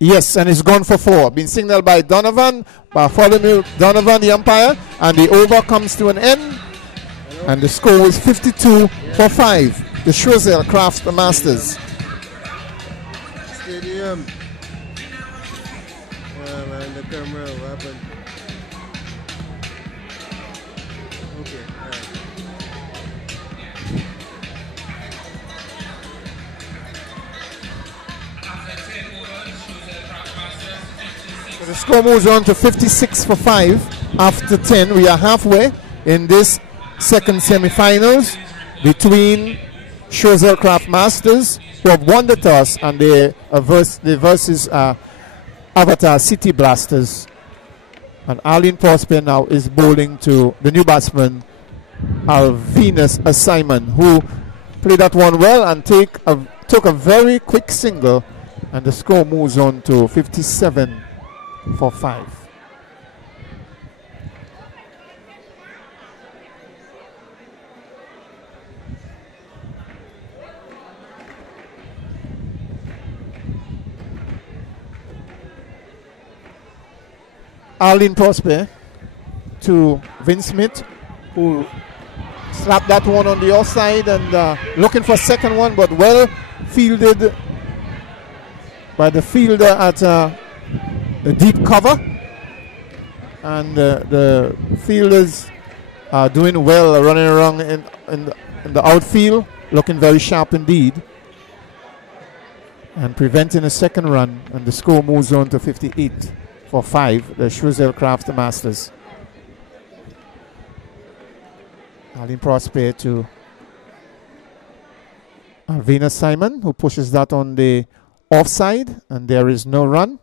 Yes, and it's gone for 4. Been signaled by Donovan, Bartholomew Donovan, the umpire, and the over comes to an end. And the score is 52 for 5. The Schwarzel Craft Masters. Stadium. Yeah, man, the camera, what happened? Okay, all right. The score moves on to 56 for 5 after 10. We are halfway in this second semi-finals between Schwarzel Craft Masters, who have won the toss, and the versus Avatar City Blasters. And Arlene Prosper now is bowling to the new batsman Alvinus Simon, who played that one well and took a very quick single, and the score moves on to 57 for 5. Arlene Prosper to Vince Smith, who slapped that one on the offside, and looking for a second one, but well fielded by the fielder at a deep cover, and the fielders are doing well, running around in the outfield, looking very sharp indeed, and preventing a second run, and the score moves on to 58 for 5, the Schwarzel Craft Masters. Arlene Prosper to Alvina Simon, who pushes that on the offside, and there is no run.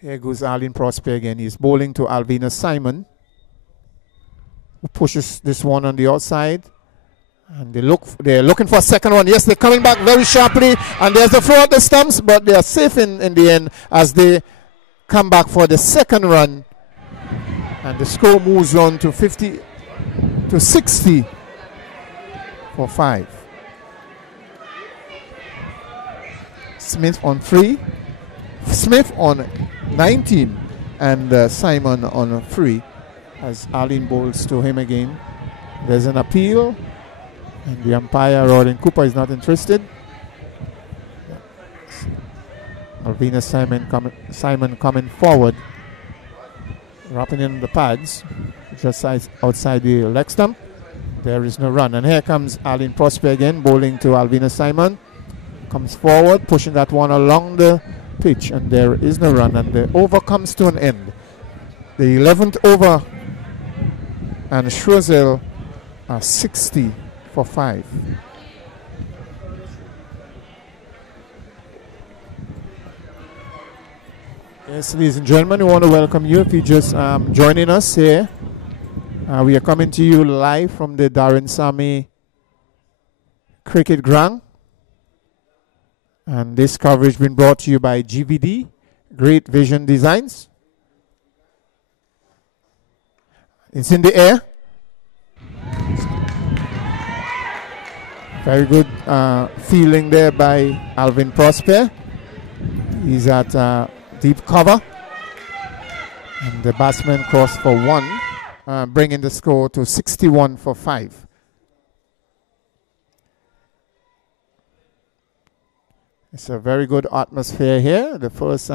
Here goes Arlene Prosper again. He's bowling to Alvina Simon, who pushes this one on the outside. And they're looking for a second one. Yes, they're coming back very sharply. And there's a throw at the stumps, but they are safe in the end as they come back for the second run. And the score moves on to 60 for 5. Smith on 3. Smith on 19, and Simon on 3 as Arlene bowls to him again. There's an appeal, and the umpire, Rodin Cooper, is not interested. Alvina Simon coming forward, wrapping in the pads just outside the leg stump. There is no run, and here comes Arlene Prosper again, bowling to Alvina Simon. Comes forward, pushing that one along the pitch, and there is no run, and the over comes to an end. The 11th over, and Schwarzel are 60 for 5. Yes, ladies and gentlemen, we want to welcome you if you're just joining us here. We are coming to you live from the Darren Sammy cricket ground. And this coverage been brought to you by GVD, Great Vision Designs. It's in the air. Very good fielding there by Alvin Prosper. He's at deep cover. And the batsman crossed for 1, bringing the score to 61 for 5. It's a very good atmosphere here. The first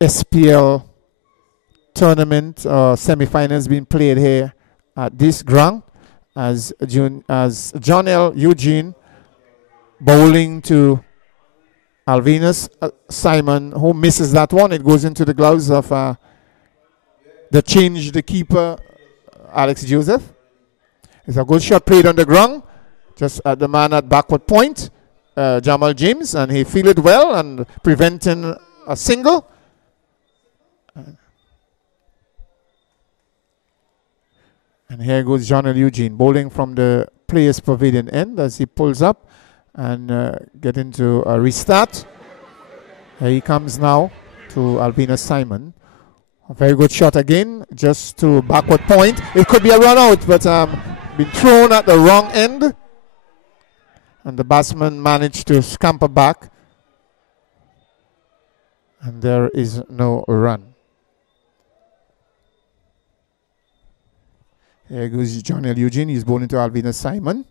SPL tournament semi-finals being played here at this ground as John L. Eugene bowling to Alvinus Simon, who misses that one. It goes into the gloves of the keeper, Alex Joseph. It's a good shot played on the ground, just at the man at backward point, Jamal James, and he fielded well and preventing a single. And here goes John L. Eugene bowling from the players' pavilion end as he pulls up and get into a restart. Here he comes now to Alvinus Simon. A very good shot again, just to backward point. It could be a run out, but been thrown at the wrong end. And the batsman managed to scamper back. And there is no run. Here goes John L. Eugene. He's bowling to Alvinus Simon.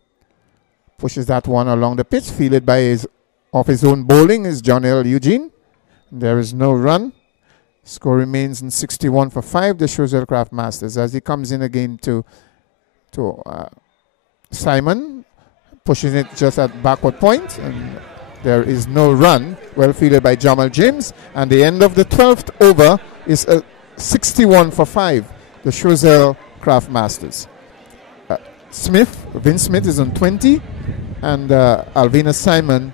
Pushes that one along the pitch. Fielded by off his own bowling is John L. Eugene. There is no run. Score remains in 61 for 5. The Shrewsbury Craft Masters. As he comes in again to Simon. Pushing it just at backward point. And there is no run. Well fielded by Jamal James. And the end of the 12th over is 61 for 5. The Shrewsbury Craft Masters. Vince Smith is on 20 and Alvinus Simon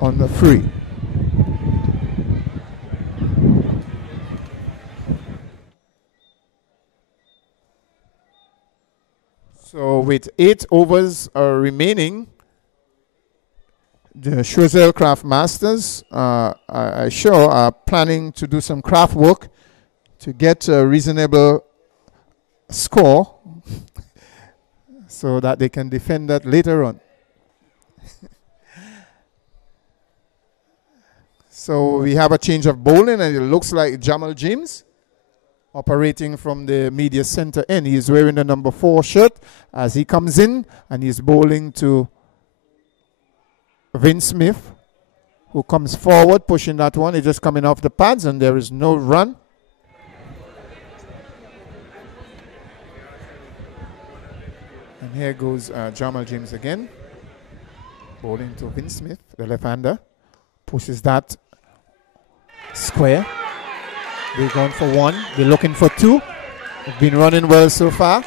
on the 3. So with 8 overs remaining, the Shrewsbury Craft Masters I sure are planning to do some craft work to get a reasonable score so that they can defend that later on. So we have a change of bowling, and it looks like Jamal James operating from the media center end. He's wearing the number 4 shirt as he comes in, and he's bowling to Vince Smith, who comes forward pushing that one. He's just coming off the pads, and there is no run. And here goes Jamal James again, bowling to Vince Smith, the left-hander. Pushes that square. They're going for 1. They're looking for 2. They've been running well so far.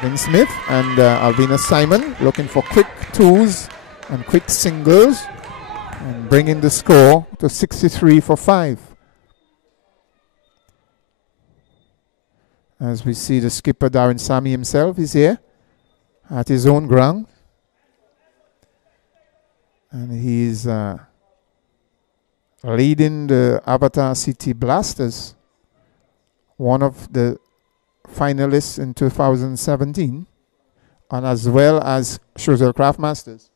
Vince Smith and Alvinus Simon looking for quick 2s and quick singles and bringing the score to 63 for 5. As we see the skipper, Darren Sammy himself, is here at his own ground. And he's leading the Avatar City Blasters, one of the finalists in 2017, and as well as Shrewsbury Craft Masters.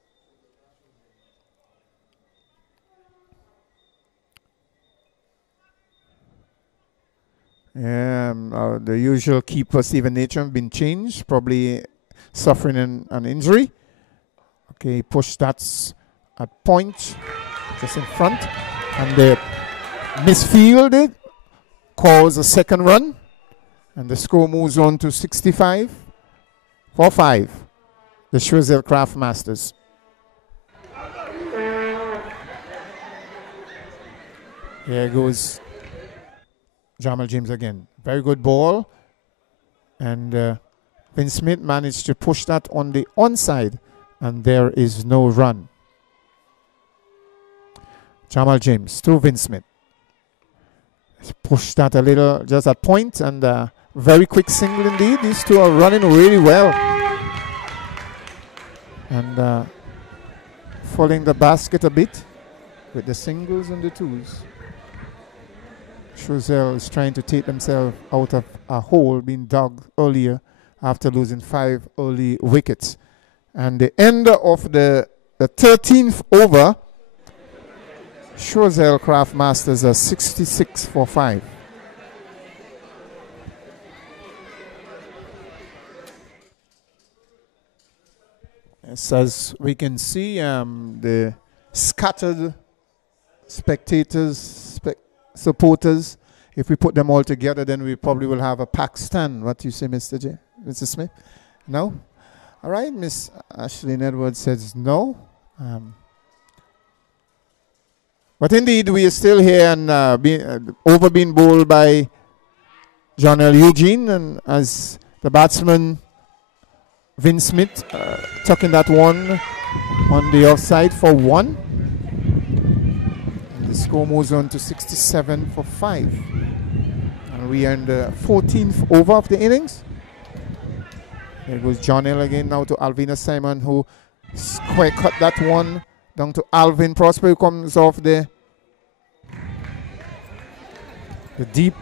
The usual keeper, Stephen Nathan, been changed, probably suffering an injury. Okay, push that's at point, just in front. And they misfielded, calls a second run. And the score moves on to 65 for 5. The Shrewsbury Craft Masters. Here goes Jamal James again. Very good ball. And Vince Smith managed to push that on the onside. And there is no run. Jamal James to Vince Smith. Push that a little, just at point, and very quick single indeed. These two are running really well. And following the basket a bit with the singles and the twos. Choiseul is trying to take themselves out of a hole being dug earlier after losing 5 early wickets. And the end of the 13th over, Choiseul Craft Masters are 66 for 5. Yes, as we can see, the scattered spectators, supporters, if we put them all together, then we probably will have a packed stand. What do you say, Mr. Smith? No? All right, Miss Ashlyn Edwards says no. But indeed, we are still here and being bowled by John L. Eugene, and as the batsman Vince Smith tucking that one on the offside for 1. And the score moves on to 67 for 5. And we are in the 14th over of the innings. There goes John L. again now to Alvina Simon, who square cut that one down to Alvin Prosper, who comes off the deep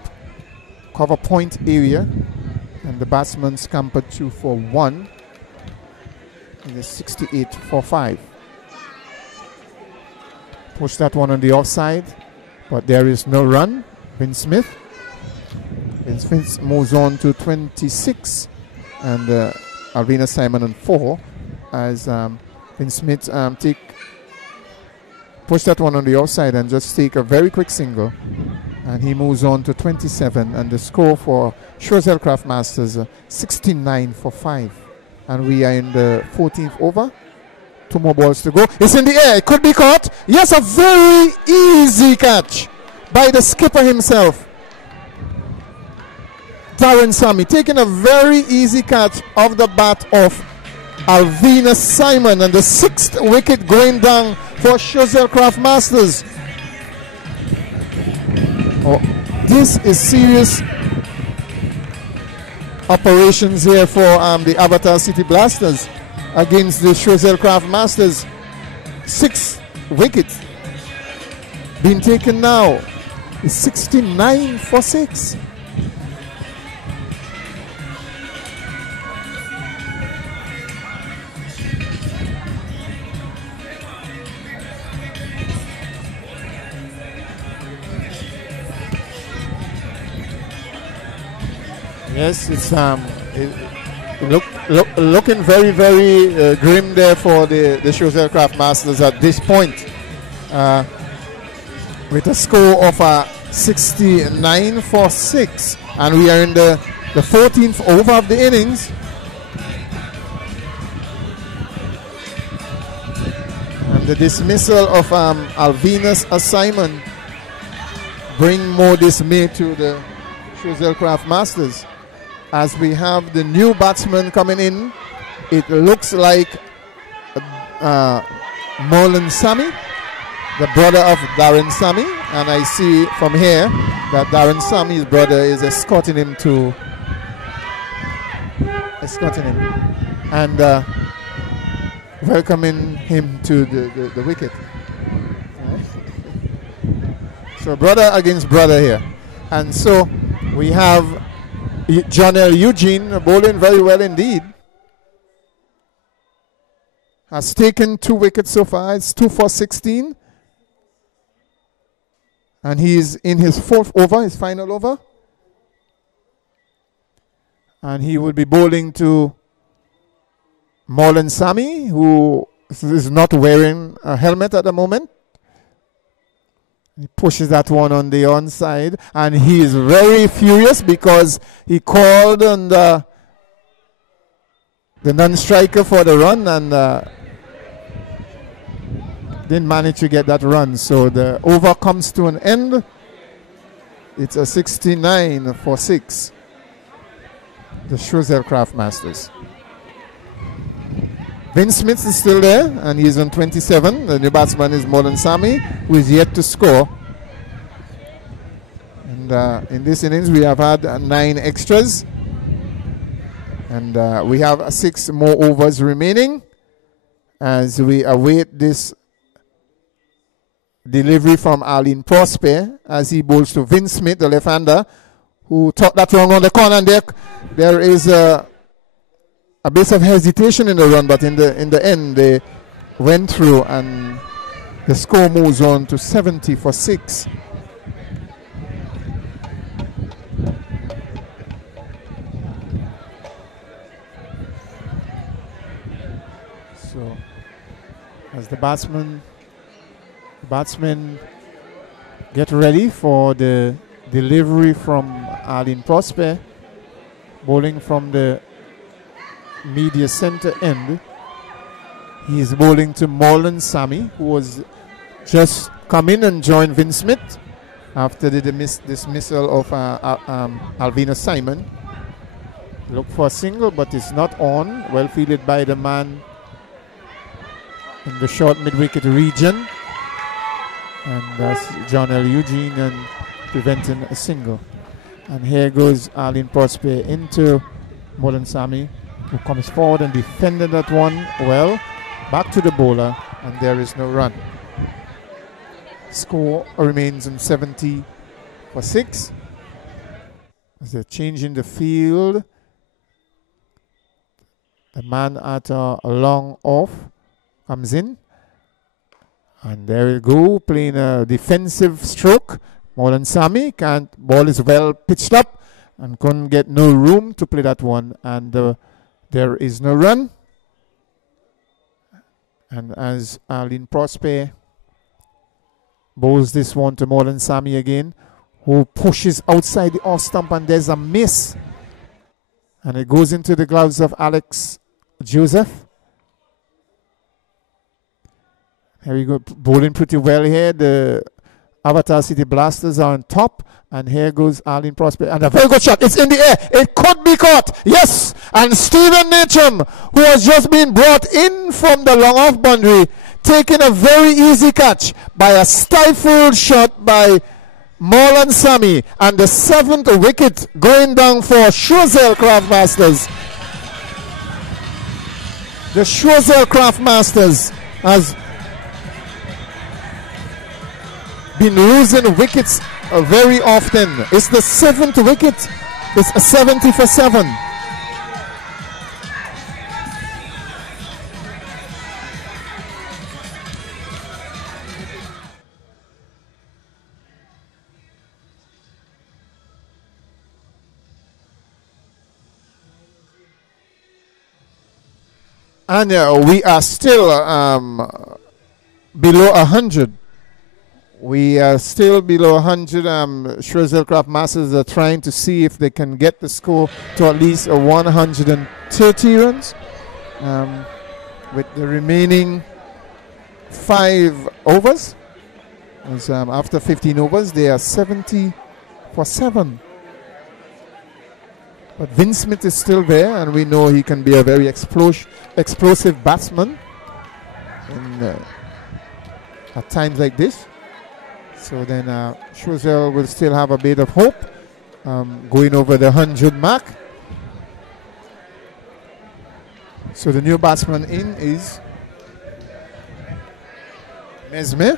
cover point area. And the batsman scampered 2 for 1. In the 68 for 5. Push that one on the offside, but there is no run. Vince Smith moves on to 26, and Alvina Simon on 4 as Vince Smith push that one on the offside and just take a very quick single, and he moves on to 27, and the score for Choiseul Craft Masters 69 for 5. And we are in the 14th over. 2 more balls to go. It's in the air. It could be caught. Yes, a very easy catch by the skipper himself. Darren Sammy taking a very easy catch off the bat of Alvina Simon. And the 6th wicket going down for Choiseul Craft Masters. Oh, this is serious operations here for the Avatar City Blasters against the Choiseul Craft Masters. 6 wickets being taken now. It's 69 for 6. Yes, it's looking very, very grim there for the Choiseul Craft Masters at this point. With a score of 69 for 6. And we are in the 14th over of the innings. And the dismissal of Alvina's assignment bring more dismay to the Choiseul Craft Masters. As we have the new batsman coming in, it looks like Merlin Sammy, the brother of Darren Sammy, and I see from here that Darren Sammy's brother is escorting him and welcoming him to the wicket. So brother against brother here, and so we have John L. Eugene bowling very well indeed. Has taken 2 wickets so far. It's 2 for 16. And he's in his 4th over, his final over. And he will be bowling to Marlon Sammy, who is not wearing a helmet at the moment. He pushes that one on the onside, and he is very furious because he called on the non-striker for the run and didn't manage to get that run. So the over comes to an end. It's a 69 for 6. The Choiseul Craft Masters. Vince Smith is still there, and he's on 27. The new batsman is Molan Sami, who is yet to score. And in this innings, we have had 9 extras. And we have 6 more overs remaining. as we await this delivery from Arlene Prosper as he bowls to Vince Smith, the left-hander, who took that wrong on the corner. And there is a bit of hesitation in the run, but in the end they went through, and the score moves on to 70 for 6. So as the batsmen get ready for the delivery from Arlene Prosper, bowling from the media center end. He is bowling to Marlon Sammy, who was just come in and joined Vince Smith after the dismissal of Alvina Simon. Look for a single, but it's not on. Well fielded by the man in the short mid-wicket region. And that's John L. Eugene, and preventing a single. And here goes Arlene Prosper into Marlon Sammy, who comes forward and defended that one well. Back to the bowler, and there is no run. Score remains in 70 for 6. As they're changing the field, the man at a long off comes in. And there we go, playing a defensive stroke. Marlon Sammy can't, ball is well pitched up and couldn't get no room to play that one. And there is no run. And as Arlene Prosper bowls this one to Marlon Sammy again, who pushes outside the off stump, and there's a miss. And it goes into the gloves of Alex Joseph. Here we go, bowling pretty well here. The Avatar City Blasters are on top. And here goes Arlene Prosper. And a very good shot. It's in the air. It could be caught. Yes. And Stephen Natcham, who has just been brought in from the long off boundary, taking a very easy catch by a stifled shot by Marlon Sammy. And the 7th wicket going down for Choiseul Craft Masters. The Choiseul Craft Masters has been losing wickets very often. It's the 7th wicket. It's a 70 for 7. And we are still below 100. We are still below 100. Choiseul Craft Masters are trying to see if they can get the score to at least 130 runs. With the remaining 5 overs. As, after 15 overs, they are 70 for 7. But Vince Smith is still there, and we know he can be a very explosive batsman at times like this. So then Choiseul will still have a bit of hope going over the 100 mark. So the new batsman in is Mesme.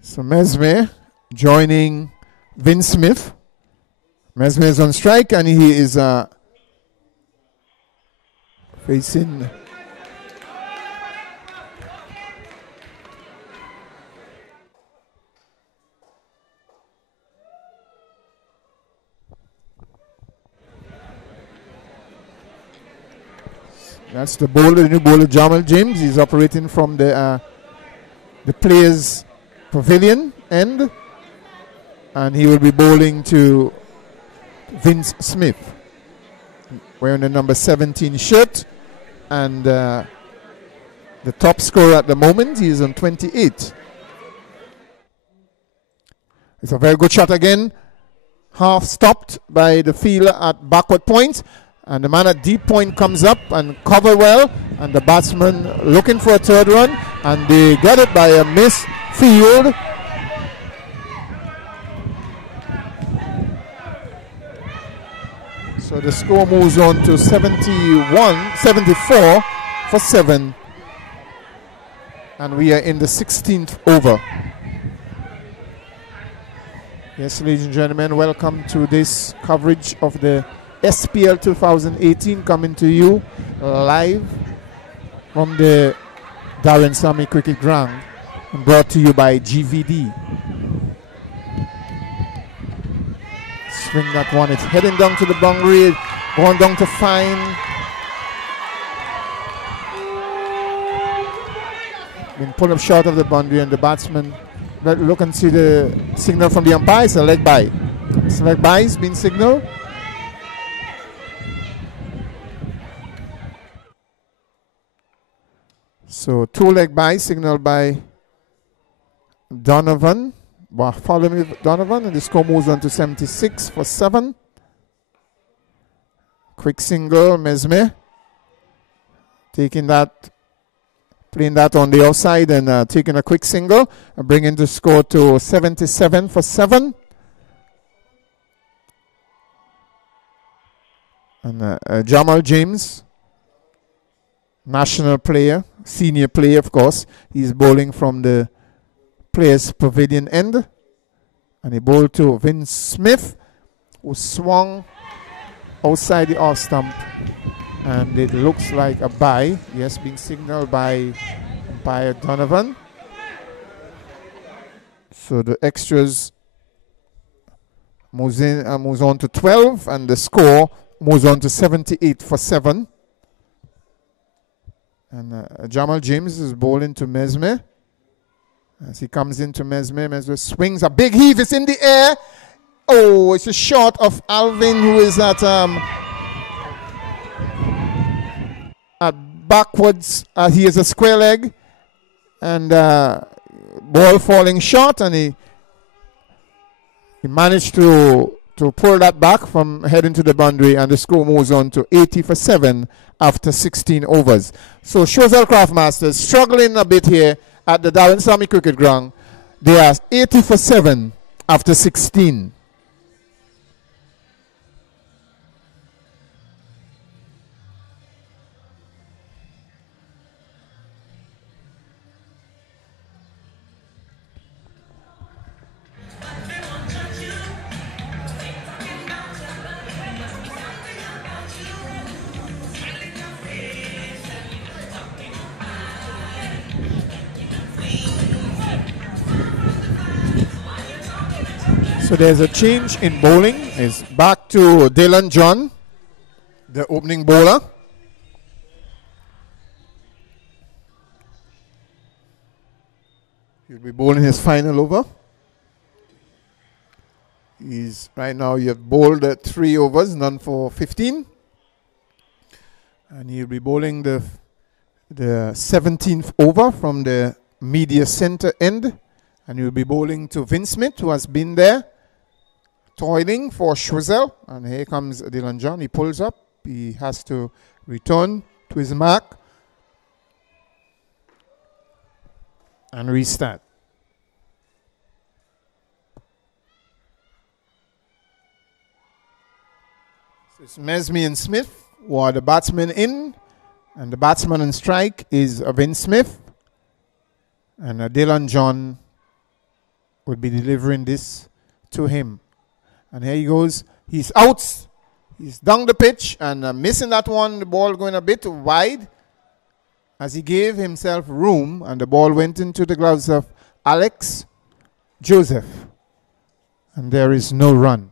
So Mesme joining Vince Smith. Mesme is on strike, and he is facing that's the bowler, the new bowler Jamal James. He's operating from the players' pavilion end. And he will be bowling to Vince Smith, wearing the number 17 shirt. And the top scorer at the moment, he is on 28. It's a very good shot again. Half stopped by the fielder at backward point. And the man at deep point comes up and cover well. And the batsman looking for a third run. And they get it by a miss field. So the score moves on to 74 for 7. And we are in the 16th over. Yes, ladies and gentlemen, welcome to this coverage of the SPL 2018, coming to you live from the Darren Sammy Cricket Ground and brought to you by GVD. Swing that one, it's heading down to the boundary, going down to fine. Been pulled up short of the boundary, and the batsman, look and see the signal from the umpire. It's a leg by. It's a leg by, it's been signaled. So 2 leg by, signaled by Donovan. Follow me, Donovan, and the score moves on to 76 for 7. Quick single, Mesme. Taking that, playing that on the outside and taking a quick single and bringing the score to 77 for 7. And Jamal James, national player, senior player, of course. He's bowling from the Players Pavilion end. And he bowled to Vince Smith, who swung outside the off stump. And it looks like a bye. Yes, being signaled by Donovan. So the extras moves on to 12, and the score moves on to 78 for 7. And Jamal James is bowling to Mesme. As he comes into Mesme, Mesme swings a big heave. It's in the air. Oh, it's a shot of Alvin, who is at backwards. He has a square leg, and ball falling short, and he managed to pull that back from heading to the boundary, and the score moves on to 80 for 7 after 16 overs. So Shozell Craftmasters struggling a bit here at the Darren Sammy Cricket Ground. They are 80 for 7 after 16. So there's a change in bowling. It's back to Dylan John, the opening bowler. He'll be bowling his final over. He's right now, you have bowled 3 overs, none for 15. And he'll be bowling the 17th over from the media center end. And he'll be bowling to Vince Smith, who has been there toiling for Shozell. And here comes Dylan John. He pulls up. He has to return to his mark and restart. So it's Mesme and Smith who are the batsmen in. And the batsman on strike is Vince Smith. And Dylan John would be delivering this to him. And here he goes. He's out. He's down the pitch and missing that one. The ball going a bit wide as he gave himself room, and the ball went into the gloves of Alex Joseph. And there is no run.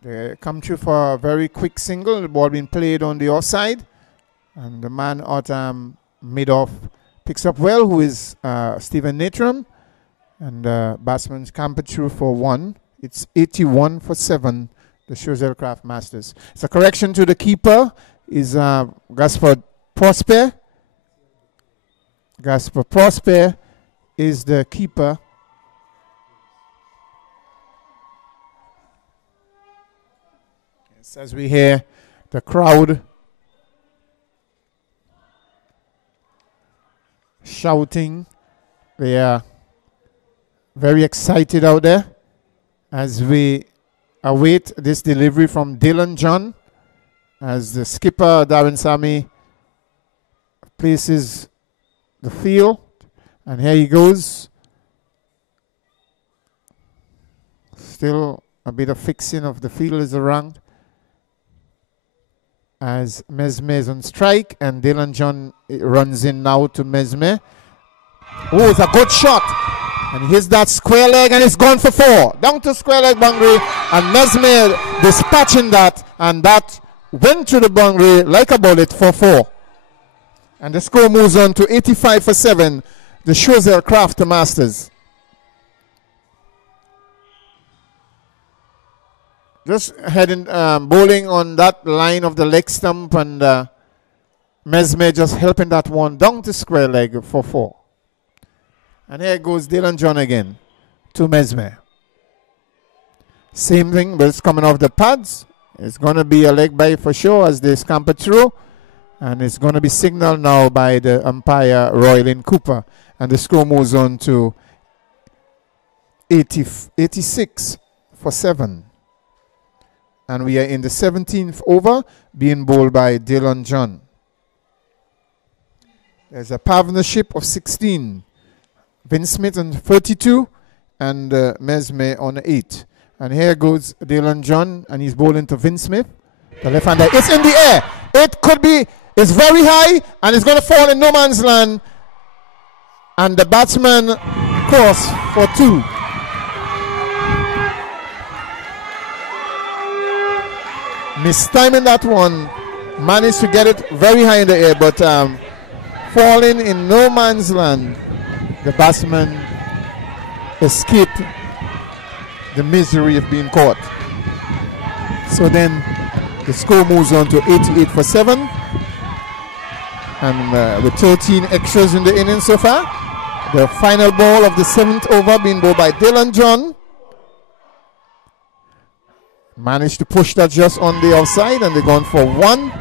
They come through for a very quick single. The ball being played on the offside. And the man at mid-off picks up well, who is Stephen Natram. And batsman's campered through for 1. It's 81 for 7, the Choiseul Craft Masters. It's a correction to the keeper is Gaspard Prosper. Gaspard Prosper is the keeper. Yes, as we hear the crowd shouting, they are very excited out there as we await this delivery from Dylan John as the skipper Darren Sammy places the field, and here he goes. Still a bit of fixing of the field is around as Mesme is on strike, and Dylan John runs in now to Mesme. Oh, it's a good shot, and he hits that square leg, and it's gone for 4. Down to square leg boundary, and Mesme dispatching that, and that went to the boundary like a bullet for 4. And the score moves on to 85 for 7, the Choiseul Craft Masters. Just heading, bowling on that line of the leg stump, and Mesme just helping that one down to square leg for 4. And here goes Dylan John again to Mesme. Same thing, but it's coming off the pads. It's going to be a leg bye for sure as they scamper through. And it's going to be signaled now by the umpire, Roylin Cooper. And the score moves on to 86 for 7. And we are in the 17th over, being bowled by Dylan John. There's a partnership of 16. Vince Smith on 32 and Mesme on 8. And here goes Dylan John, and he's bowling to Vince Smith. The left-hander, it's in the air. It could be, it's very high, and it's going to fall in no man's land. And the batsman cross for 2. Mistiming that one, managed to get it very high in the air, but falling in no man's land. The batsman escaped the misery of being caught. So then the score moves on to 88 for 7. And with 13 extras in the inning so far, the final ball of the 7th over being bowled by Dylan John. Managed to push that just on the outside, and they're going for 1.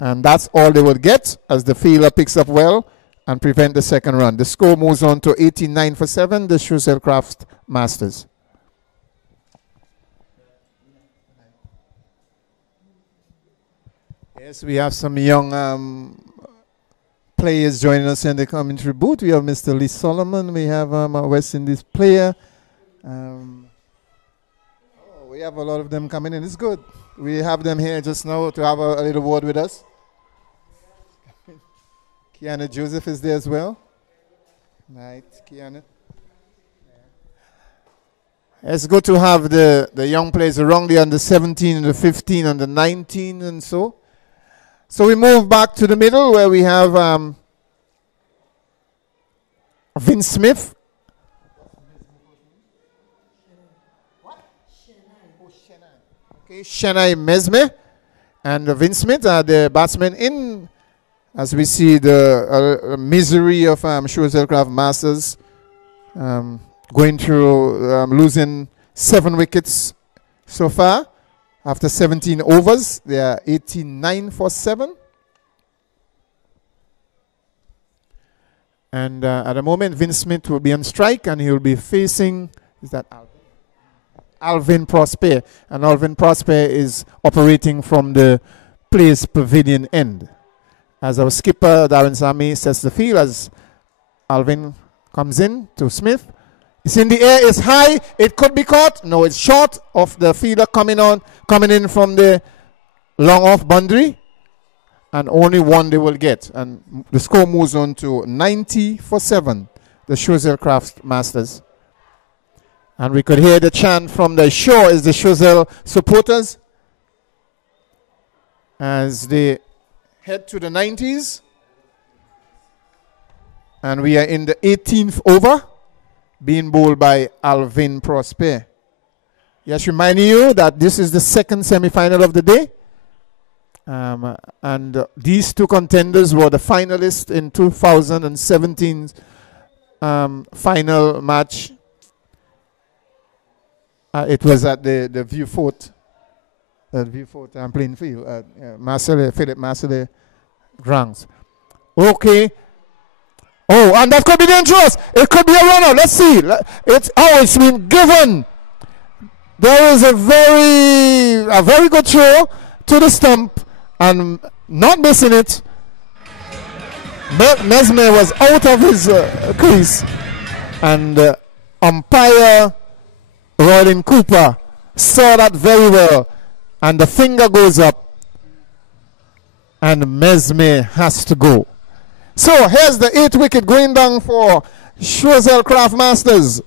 And that's all they would get as the fielder picks up well and prevent the second run. The score moves on to 89 for 7, the Choiseul Craft Masters. Yes, we have some young players joining us in the commentary booth. We have Mr. Lee Solomon. We have a West Indies player. We have a lot of them coming in. It's good. We have them here just now to have a little word with us. Kiana Joseph is there as well. Right, Kiana. It's good to have the young players around the under 17 and the 15 and the 19 and so. So we move back to the middle where we have Vince Smith. Okay, Shanai Mesme and Vince Smith are the batsmen in, as we see the misery of Choiseul Craft Masters going through losing 7 wickets so far. After 17 overs, they are 89 for 7. And at the moment, Vince Smith will be on strike, and he will be facing, is that Alvin Prosper. And Alvin Prosper is operating from the Place Pavilion end. As our skipper, Darren Sammy, sets the field as Alvin comes in to Smith. It's in the air, it's high, it could be caught. No, it's short of the fielder coming in from the long off boundary. And only 1 they will get. And the score moves on to 90 for 7, the Choiseul Craft Masters. And we could hear the chant from the shore as the Choiseul supporters as they head to the 90s. And we are in the 18th over, being bowled by Alvin Prosper. Yes, reminding you that this is the second semi-final of the day. And these two contenders were the finalists in 2017's final match. It was at the Vieux-Fort. Vieux-Fort, I'm playing for you. Philip Marcellet grounds. Okay. Oh, and that could be dangerous. It could be a runner. Let's see. It's been given. There is a very good throw to the stump and not missing it. But Mesmer was out of his crease, and umpire Roland Cooper saw that very well, and the finger goes up, and Mesmer has to go. So here's the 8th wicket going down for Choiseul Craft Masters.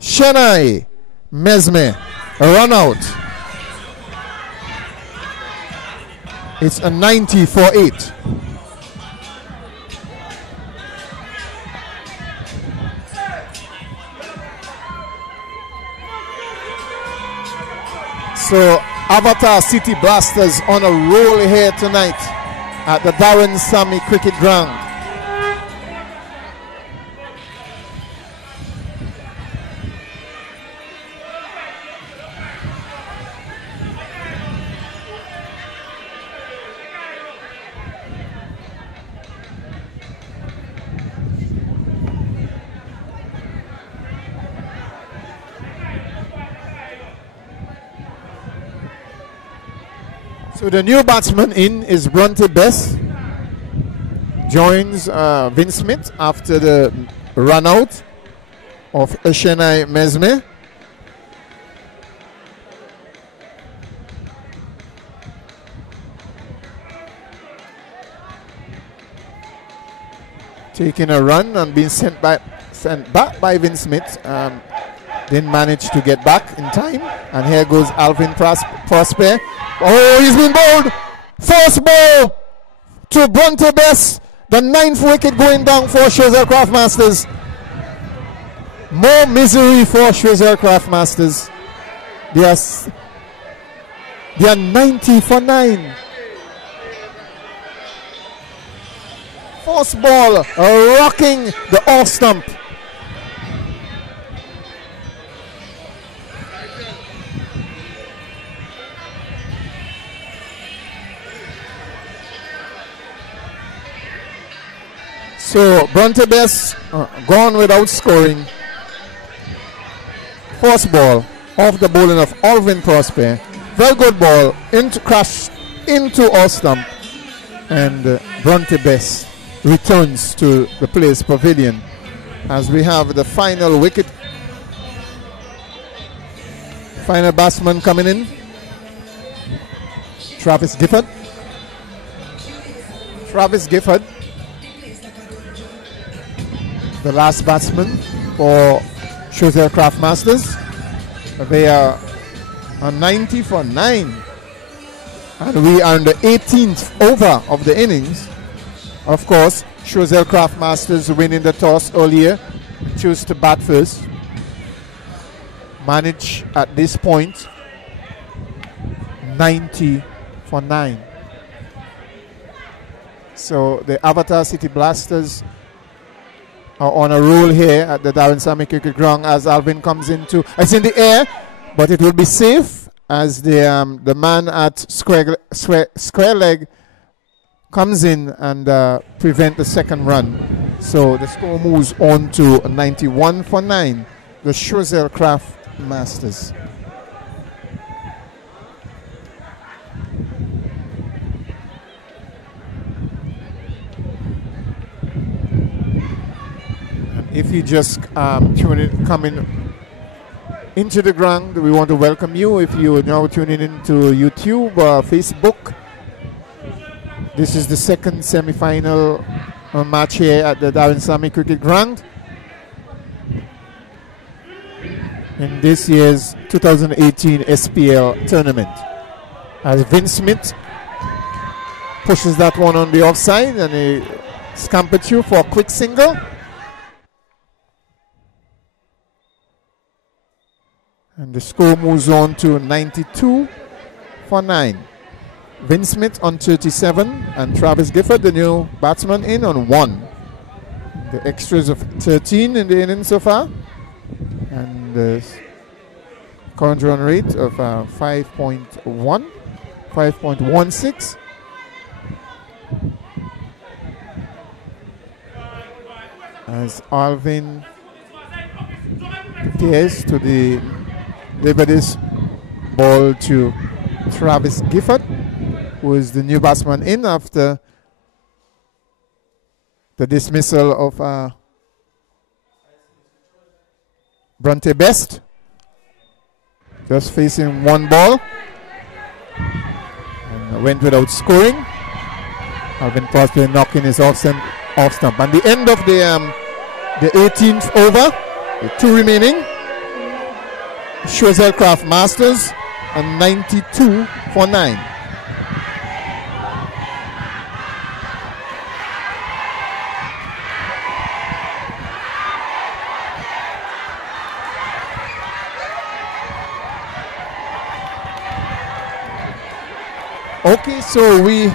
Chennai Mesmer, a run out. It's a 90 for 8. So Avatar City Blasters on a roll here tonight at the Darren Sammy Cricket Ground. So the new batsman in is Bronte Bess. Joins Vince Smith after the run out of Chennai Mesmer. Taking a run and being sent back by Vince Smith. Didn't manage to get back in time. And here goes Alvin Prosper. Oh, he's been bowled. First ball to Bronte Bess. The 9th wicket going down for Choiseul Craft Masters. More misery for Choiseul Craft Masters. They are 90 for 9. First ball rocking the off stump. So Bronte Bess gone without scoring. First ball off the bowling of Alvin Prosper. Very good ball crash into off stump, and Bronte Bess returns to the players' pavilion as we have the final wicket. Final batsman coming in, Travis Gifford. The last batsman for Choiseul Craft Masters. They are on 90 for 9. And we are in the 18th over of the innings. Of course, Choiseul Craft Masters winning the toss earlier, choose to bat first. Manage at this point 90 for 9. So the Avatar City Blasters are on a roll here at the Darren Sammy Cricket Ground as Alvin comes into. It's in the air, but it will be safe as the man at square leg comes in and prevent the second run. So the score moves on to 91 for 9. The Choiseul Craft Masters. If you just coming into the ground, we want to welcome you. If you are now tuning into YouTube or Facebook, this is the second semi-final match here at the Darren Sammy Cricket Ground in this year's 2018 SPL tournament. As Vince Smith pushes that one on the offside and he scampered through for a quick single. And the score moves on to 92 for 9. Vince Smith on 37 and Travis Gifford, the new batsman, in on 1. The extras of 13 in the inning so far. And the current run rate of 5.16. As Alvin prepares to deliver this ball to Travis Gifford, who is the new batsman in after the dismissal of Bronte Best. Just facing one ball and went without scoring. Alvin Crosby knocking his off stump. And the end of the 18th over, the 2 remaining. Schwarzel Craft Masters and 92 for 9. Okay, so we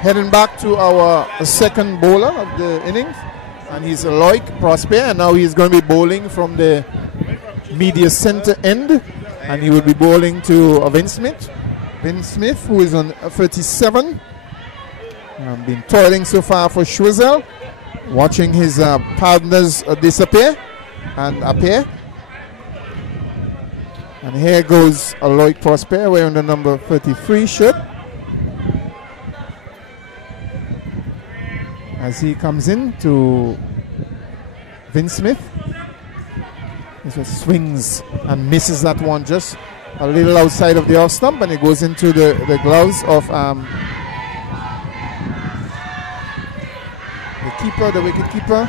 heading back to our second bowler of the innings, and he's Loic Prosper, and now he's going to be bowling from the media center end, and he will be bowling to Vince Smith. Vince Smith, who is on 37, been toiling so far for Schwarzel, watching his partners disappear and appear. And here goes Loic Prosper wearing the number 33 shirt. As he comes in to Vince Smith. He just swings and misses that one just a little outside of the off stump, and it goes into the gloves of the keeper, the wicket keeper.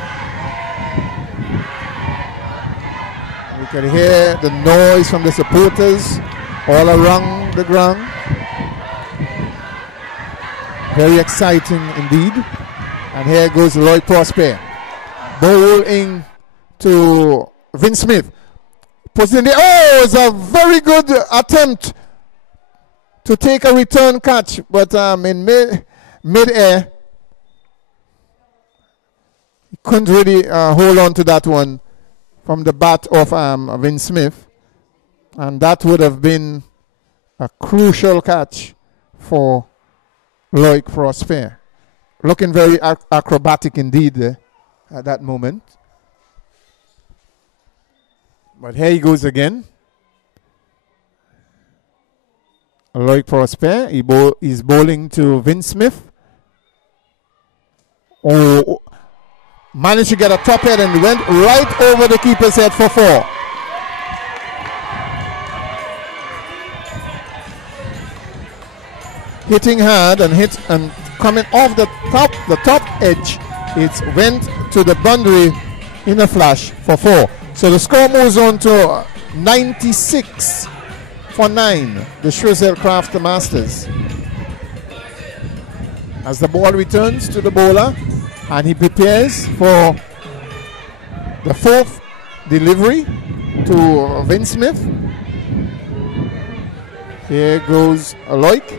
We can hear the noise from the supporters all around the ground. Very exciting indeed. And here goes Loic Prosper, bowling to Vince Smith. Puts in the, oh, it's a very good attempt to take a return catch, but in mid-air, he couldn't really hold on to that one from the bat of Vince Smith, and that would have been a crucial catch for Loic Prosper. Looking very acrobatic indeed at that moment. But here he goes again. Loic Prosper, he's bowling to Vince Smith. Oh, managed to get a top head and went right over the keeper's head for 4. Hitting hard and coming off the top edge, it went to the boundary in a flash for 4. So the score moves on to 96 for 9, the Schwarzel Craft Masters. As the ball returns to the bowler, and he prepares for the 4th delivery to Vince Smith. Here goes Loic.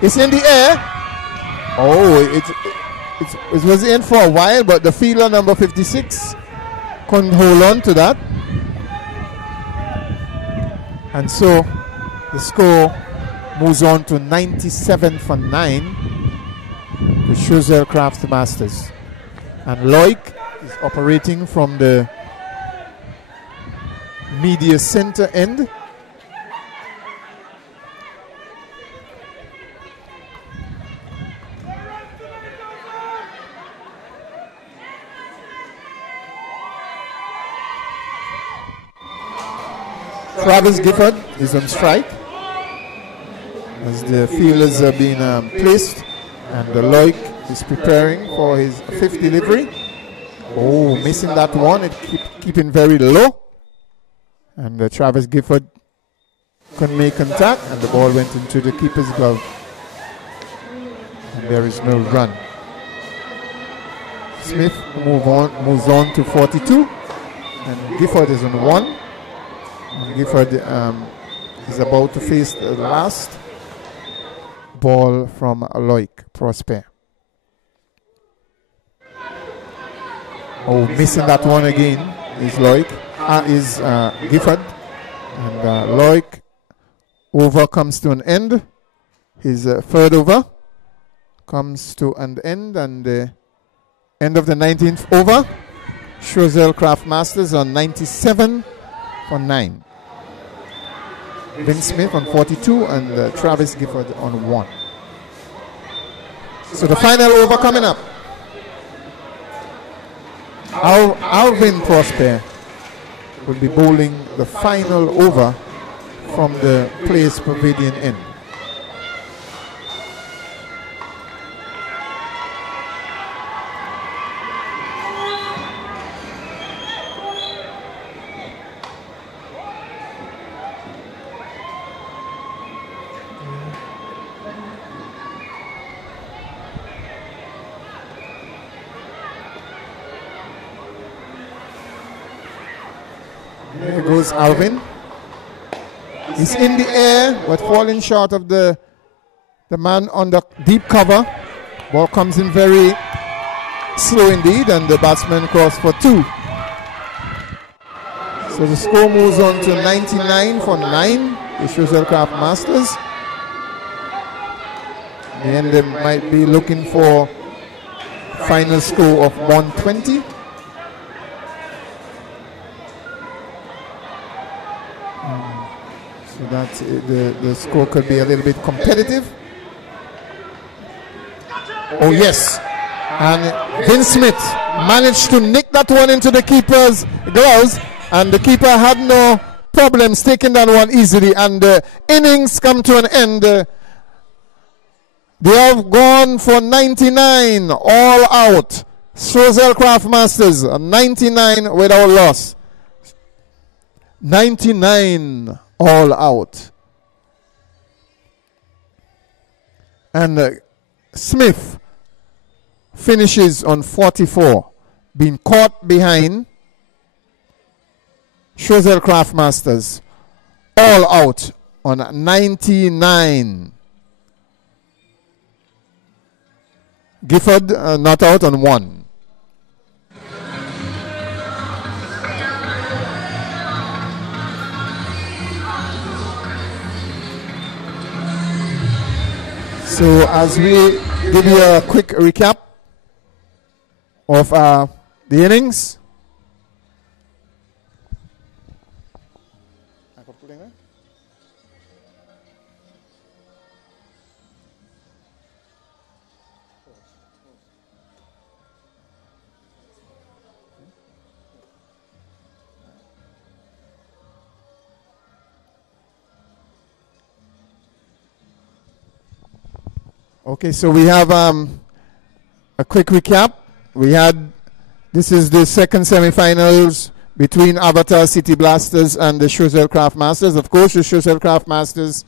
It's in the air. Oh, it was in for a while, but the fielder number 56 couldn't hold on to that. And so the score moves on to 97 for 9, the Schwarzel Craft Masters. And Loic is operating from the media center end. Travis Gifford is on strike as the fielders are being placed, and Loic is preparing for his 5th delivery. Oh, missing that one, it keeping very low. And Travis Gifford couldn't make contact, and the ball went into the keeper's glove. And there is no run. Smith moves on to 42, and Gifford is on 1. And Gifford is about to face the last ball from Loic Prosper. Oh, missing that one again is Gifford. And Loic over comes to an end. His third over comes to an end, and the end of the 19th over. Choiseul Craft Masters on 97 for 9. Vince Smith on 42 and Travis Gifford on 1. So the final over coming up. Alvin Prosper will be bowling the final over from the Place Pavilion end. There goes Alvin. He's in the air, but falling short of the man on the deep cover. Ball comes in very slow indeed, and the batsman crossed for 2. So the score moves on to 99 for 9, the Choiseul Craft Masters. In the end, they might be looking for final score of 120. So that the score could be a little bit competitive. Oh yes, and Vince Smith managed to nick that one into the keeper's gloves, and the keeper had no problems taking that one easily, and the innings come to an end. They have gone for 99 all out. Choiseul Craft Masters 99 without loss. 99 all out. And Smith finishes on 44, being caught behind Choiseul Craft Masters all out on 99. Gifford not out on 1. So as we give you a quick recap of the innings. Okay, so we have a quick recap. This is the second semifinals between Avatar City Blasters and the Choiseul Craft Masters. Of course, the Choiseul Craft Masters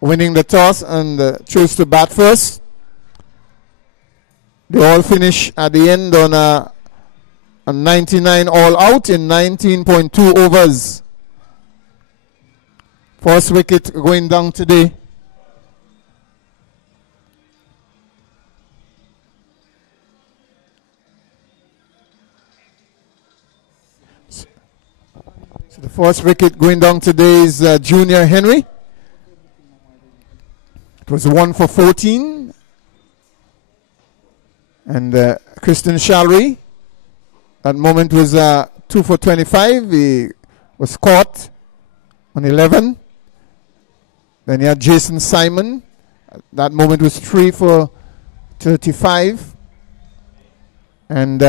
winning the toss and chose to bat first. They all finish at the end on a 99 all out in 19.2 overs. First wicket going down today. The first wicket going down today is Junior Henry. It was 1 for 14. And Christian Shalry, that moment was 2 for 25. He was caught on 11. Then you had Jason Simon. That moment was 3 for 35. And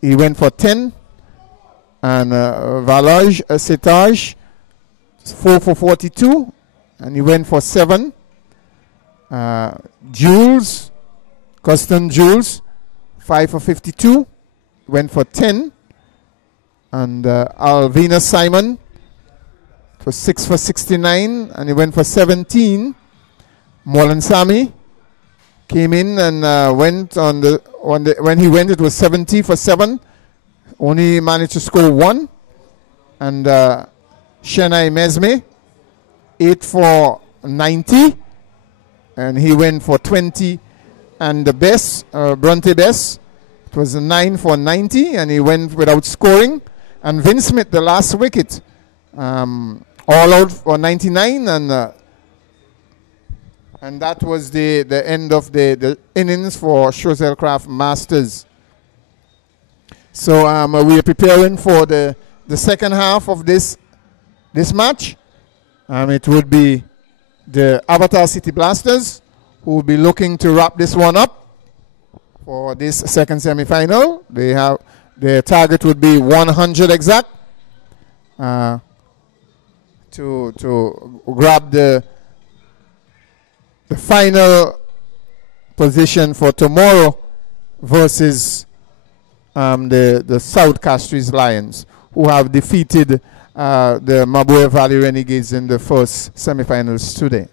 he went for 10. And Valage Setage 4 for 42, and he went for 7. Jules, Custom Jules, 5 for 52, went for 10. And Alvina Simon, it was 6 for 69, and he went for 17. Molan Sami came in and went when he went, it was 70 for 7. Only managed to score 1. And Shenai Mesme, 8 for 90. And he went for 20. And the best, Bronte Best, it was a 9 for 90. And he went without scoring. And Vince Smith, the last wicket, all out for 99. And that was the end of the innings for Shozelcraft Masters. So we are preparing for the second half of this match. It would be the Avatar City Blasters who will be looking to wrap this one up for this second semi-final. They have their target would be 100 exact to grab the final position for tomorrow versus the South Castries Lions, who have defeated the Mabuhay Valley Renegades in the first semi-finals today.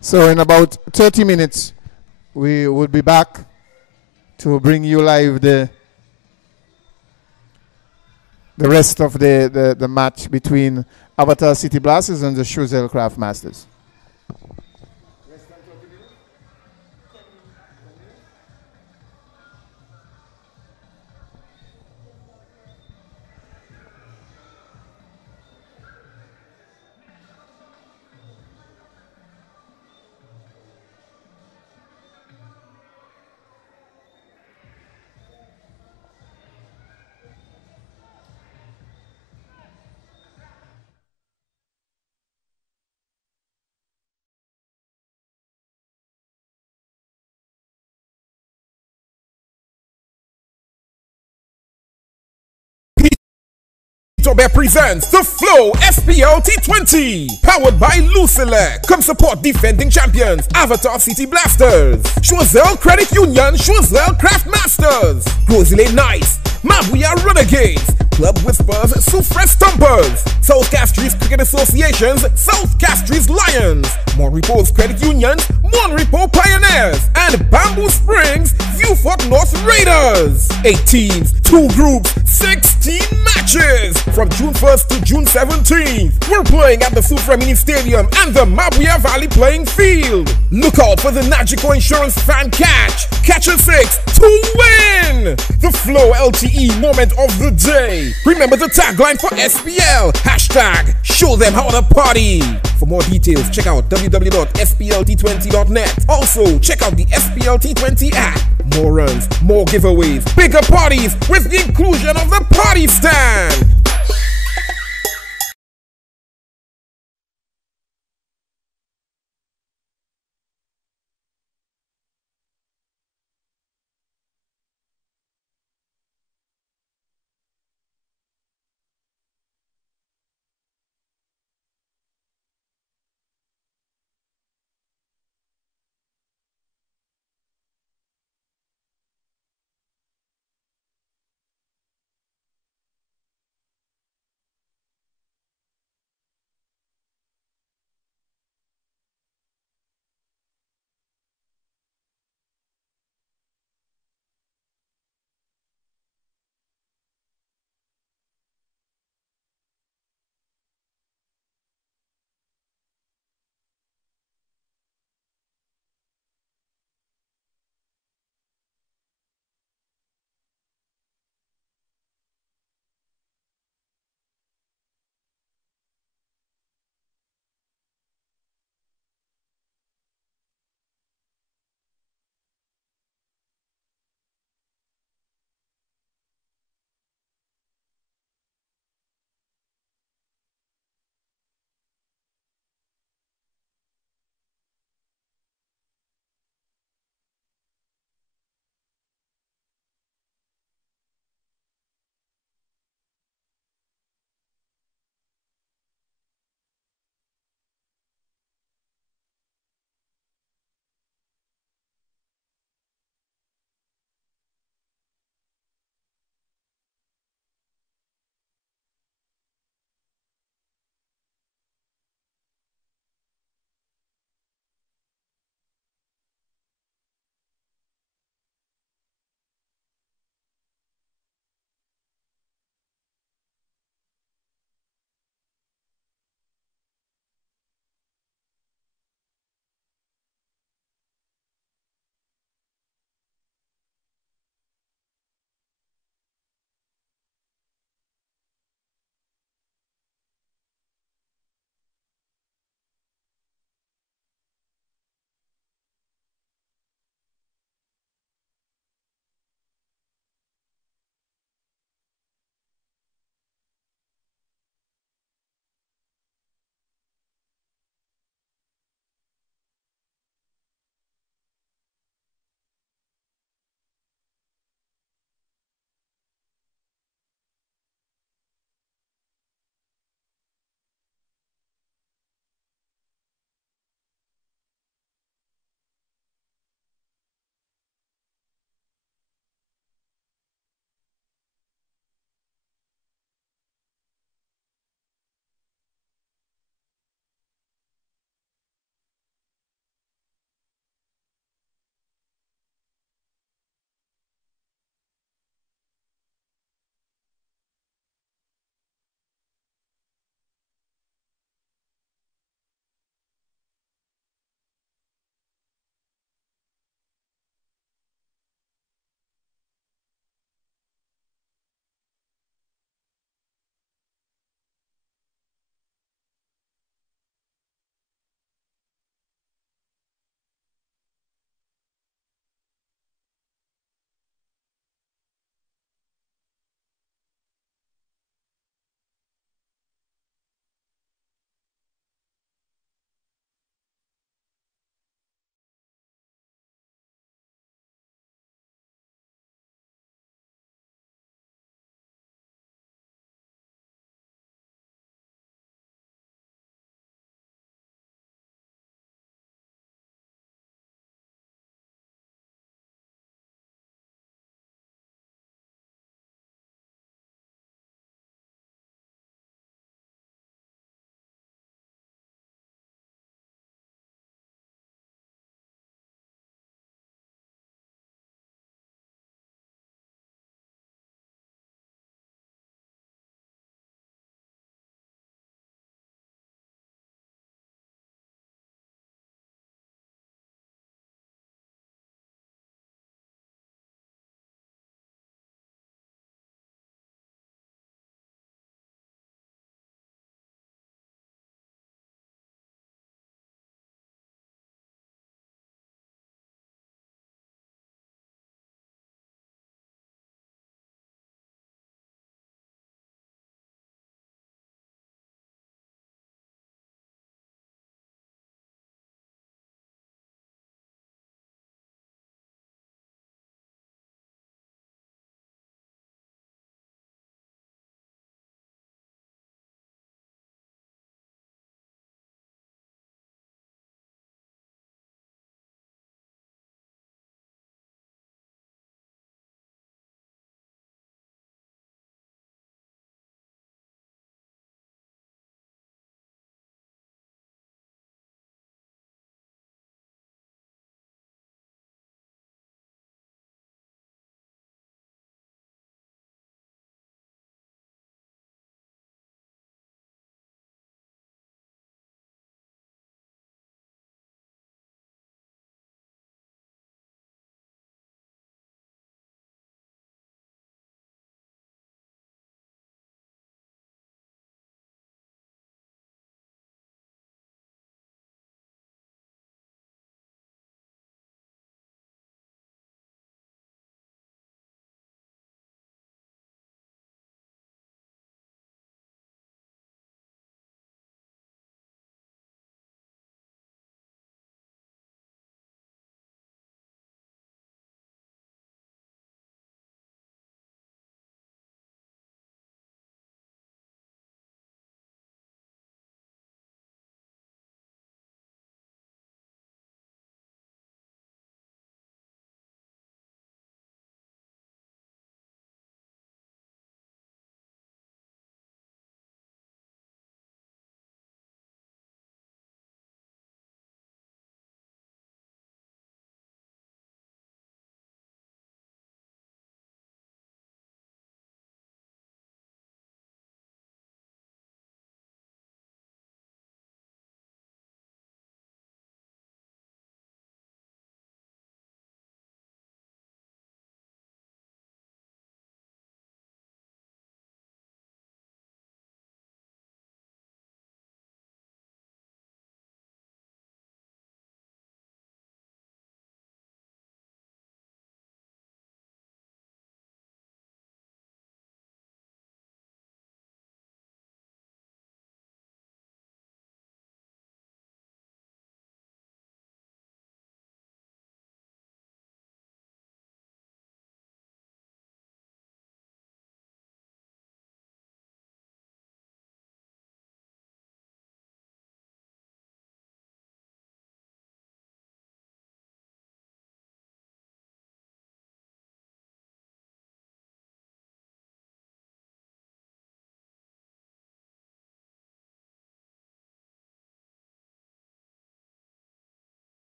So in about 30 minutes, we will be back to bring you live the rest of the match between Avatar City Blasters and the Shozelcraft Masters. Tobe presents the Flow splt20, powered by Lucelec. Come support defending champions Avatar City Blasters, Choiseul Credit Union, Choiseul Craft Masters, Grosley Knights, Mabuya Renegades, Club Whispers, Soufre Stompers, South Castries Cricket Associations, South Castries Lions, Monrepo's Credit Unions, Monrepo Pioneers, and Bamboo Springs, Viewfort North Raiders. 8 teams, 2 groups, 16 matches from June 1st to June 17th. We're playing at the Soufre Mini Stadium and the Mabuya Valley playing field. Look out for the Nagico Insurance Fan Catch a 6 to win the Flow LTE moment of the day. Remember the tagline for SPL, hashtag show them how to party. For more details, check out www.splt20.net. Also, check out the SPLT20 app. More runs, more giveaways, bigger parties with the inclusion of the party stand.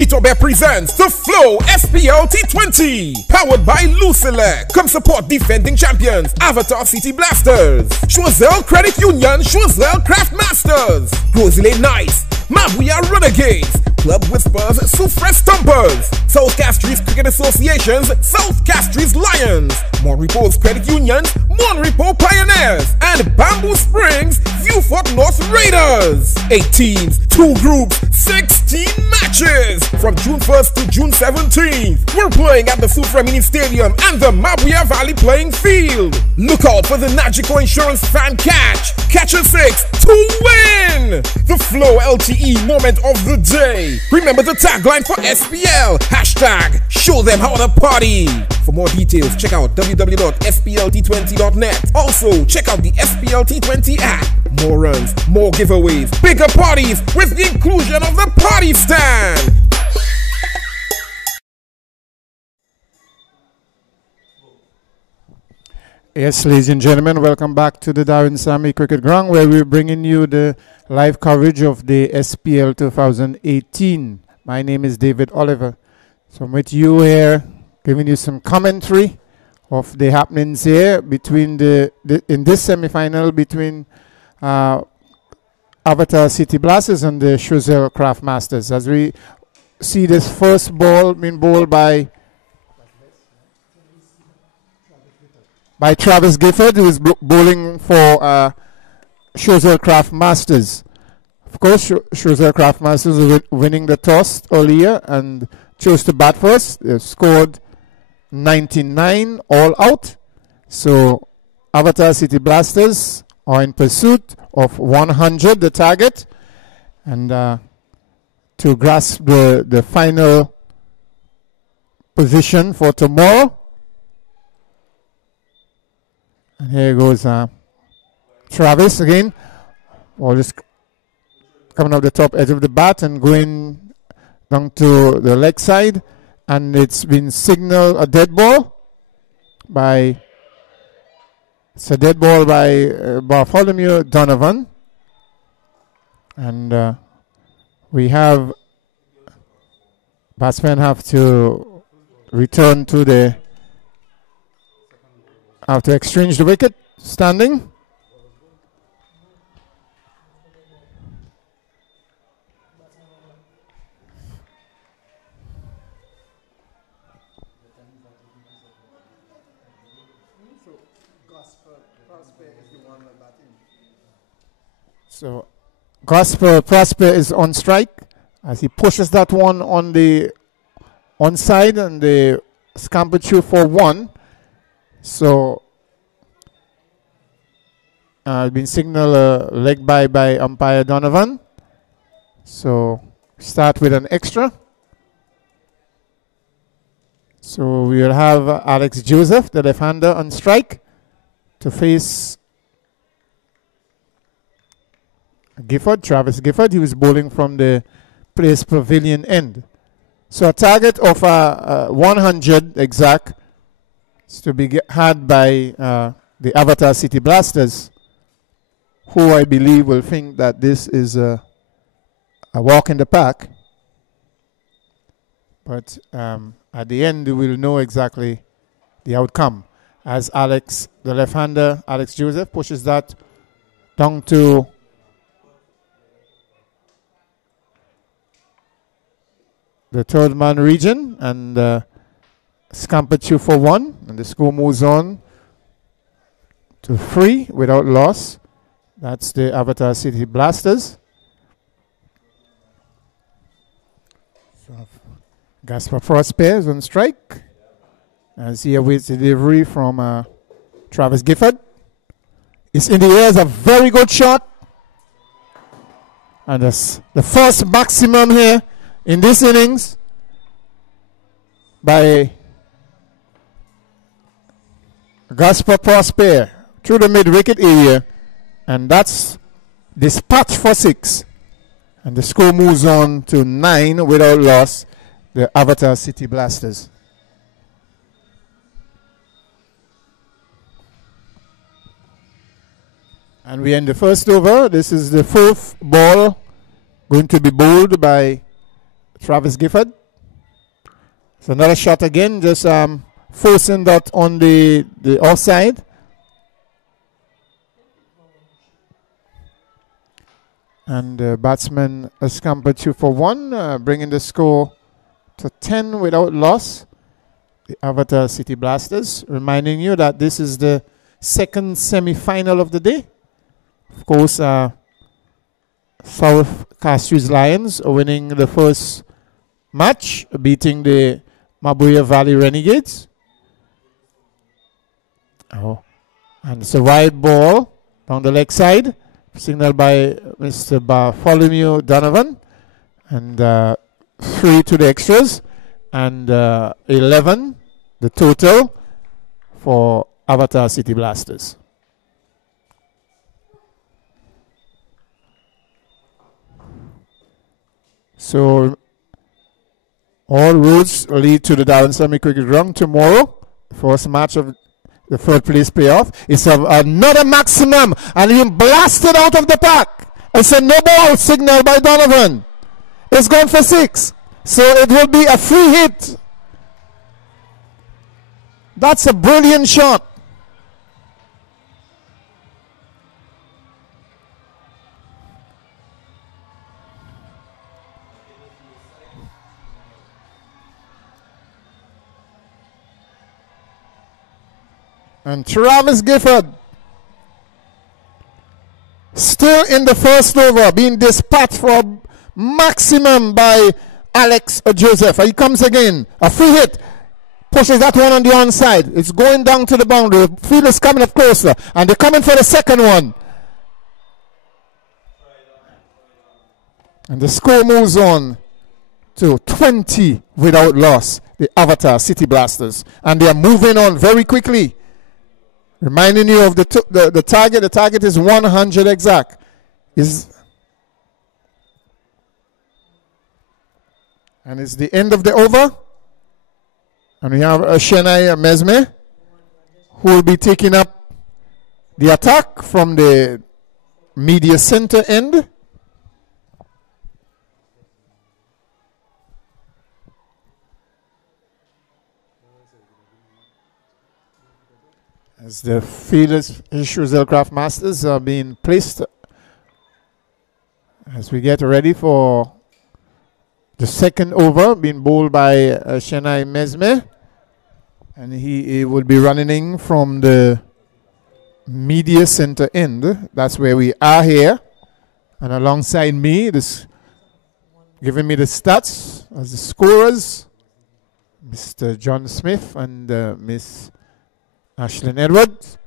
Itobe presents the Flow splt20, powered by Lucelec. Come support defending champions, Avatar City Blasters, Choiseul Credit Union, Choiseul Craft Masters, Rosile Nice, Mabuya Renegades, Club Whispers, Soufre Stompers, South Castries Cricket Associations, South Castries Lions, Monrepo's Credit Unions, Monrepo Pioneers, and Bamboo Springs, Viewfort North Raiders. 8 teams, 2 groups, 16 matches. From June 1st to June 17th, we're playing at the Soufre Mini Stadium and the Mabuya Valley playing field. Look out for the Nagico Insurance Fan Catch. Catch a 6 to win. The Flow LTE moment of the day. Remember the tagline for SPL. Hashtag show them how to party. For more details, check out www.splt20.net. Also, check out the SPLT20 app. More runs, more giveaways, bigger parties with the inclusion of the party stand. Yes, ladies and gentlemen, welcome back to the Darren Sammy Cricket Ground, where we're bringing you the live coverage of the SPL 2018. My name is David Oliver. So I'm with you here, giving you some commentary of the happenings here between in this semi-final between Avatar City Blasters and the Choiseul Craft Masters. As we see this first ball being bowled by Travis Gifford, who is bowling for Choiseul Craft Masters. Of course, Choiseul Craft Masters is winning the toss earlier and chose to bat first. They scored 99 all out. So Avatar City Blasters are in pursuit of 100, the target, and to grasp the final position for tomorrow. And here goes Travis again. Ball just coming off the top edge of the bat and going down to the leg side. And it's been signaled a dead ball by... It's a dead ball by Bartholomew Donovan. And we have... batsmen have to return to the... have to exchange the wicket, standing. So Prosper is on strike as he pushes that one on the onside, and they scamper through for 1. So been signaled a leg by umpire Donovan. So start with an extra. So we will have Alex Joseph, the left-hander, on strike to face Gifford, Travis Gifford. He was bowling from the place pavilion end. So a target of 100 exact is to be had by the Avatar City Blasters, who I believe will think that this is a walk in the park. But at the end, we will know exactly the outcome. As Alex, the left-hander, Alex Joseph, pushes that down to the third man region and scamper 2 for 1, and the score moves on to 3 without loss. That's the Avatar City Blasters. So Gaspar Prosper is on strike as he awaits delivery from Travis Gifford. It's in the air, is a very good shot, and that's the first maximum here in this innings by Gaspar Prosper through the mid-wicket area, and that's dispatch for 6. And the score moves on to 9 without loss, the Avatar City Blasters. And we end the first over. This is the 4th ball going to be bowled by Travis Gifford. It's another shot again, just forcing that on the offside. And the batsman has scampered 2 for 1, bringing the score to 10 without loss. The Avatar City Blasters, reminding you that this is the second semi-final of the day. Of course, South Castries Lions are winning the first match, beating the Mabuya Valley Renegades. Oh, and it's a wide ball down the leg side, signaled by Mr. Bartholomew Donovan, and 3 to the extras, and 11 the total for Avatar City Blasters. So all roads lead to the Darren Semi Cricket Ground tomorrow. First match of the third place playoff. It's another maximum, and he blasted out of the park. It's a no ball signal by Donovan. It's gone for 6. So it will be a free hit. That's a brilliant shot. And Travis Gifford, still in the first over, being dispatched for maximum by Alex Joseph. He comes again. A free hit. Pushes that one on the onside. It's going down to the boundary. The field is coming up closer. And they're coming for the second one. And the score moves on to 20 without loss. The Avatar City Blasters. And they are moving on very quickly. Reminding you of the target. The target is 100 exact. And it's the end of the over. And we have Shenai Mesme, who will be taking up the attack from the media center end. As the fielders issues aircraft masters are being placed as we get ready for the second over, being bowled by Shenai Mesme. And he will be running in from the media center end. That's where we are here. And alongside me, this giving me the stats as the scorers, Mr. John Smith and Miss Ashlyn Edwards.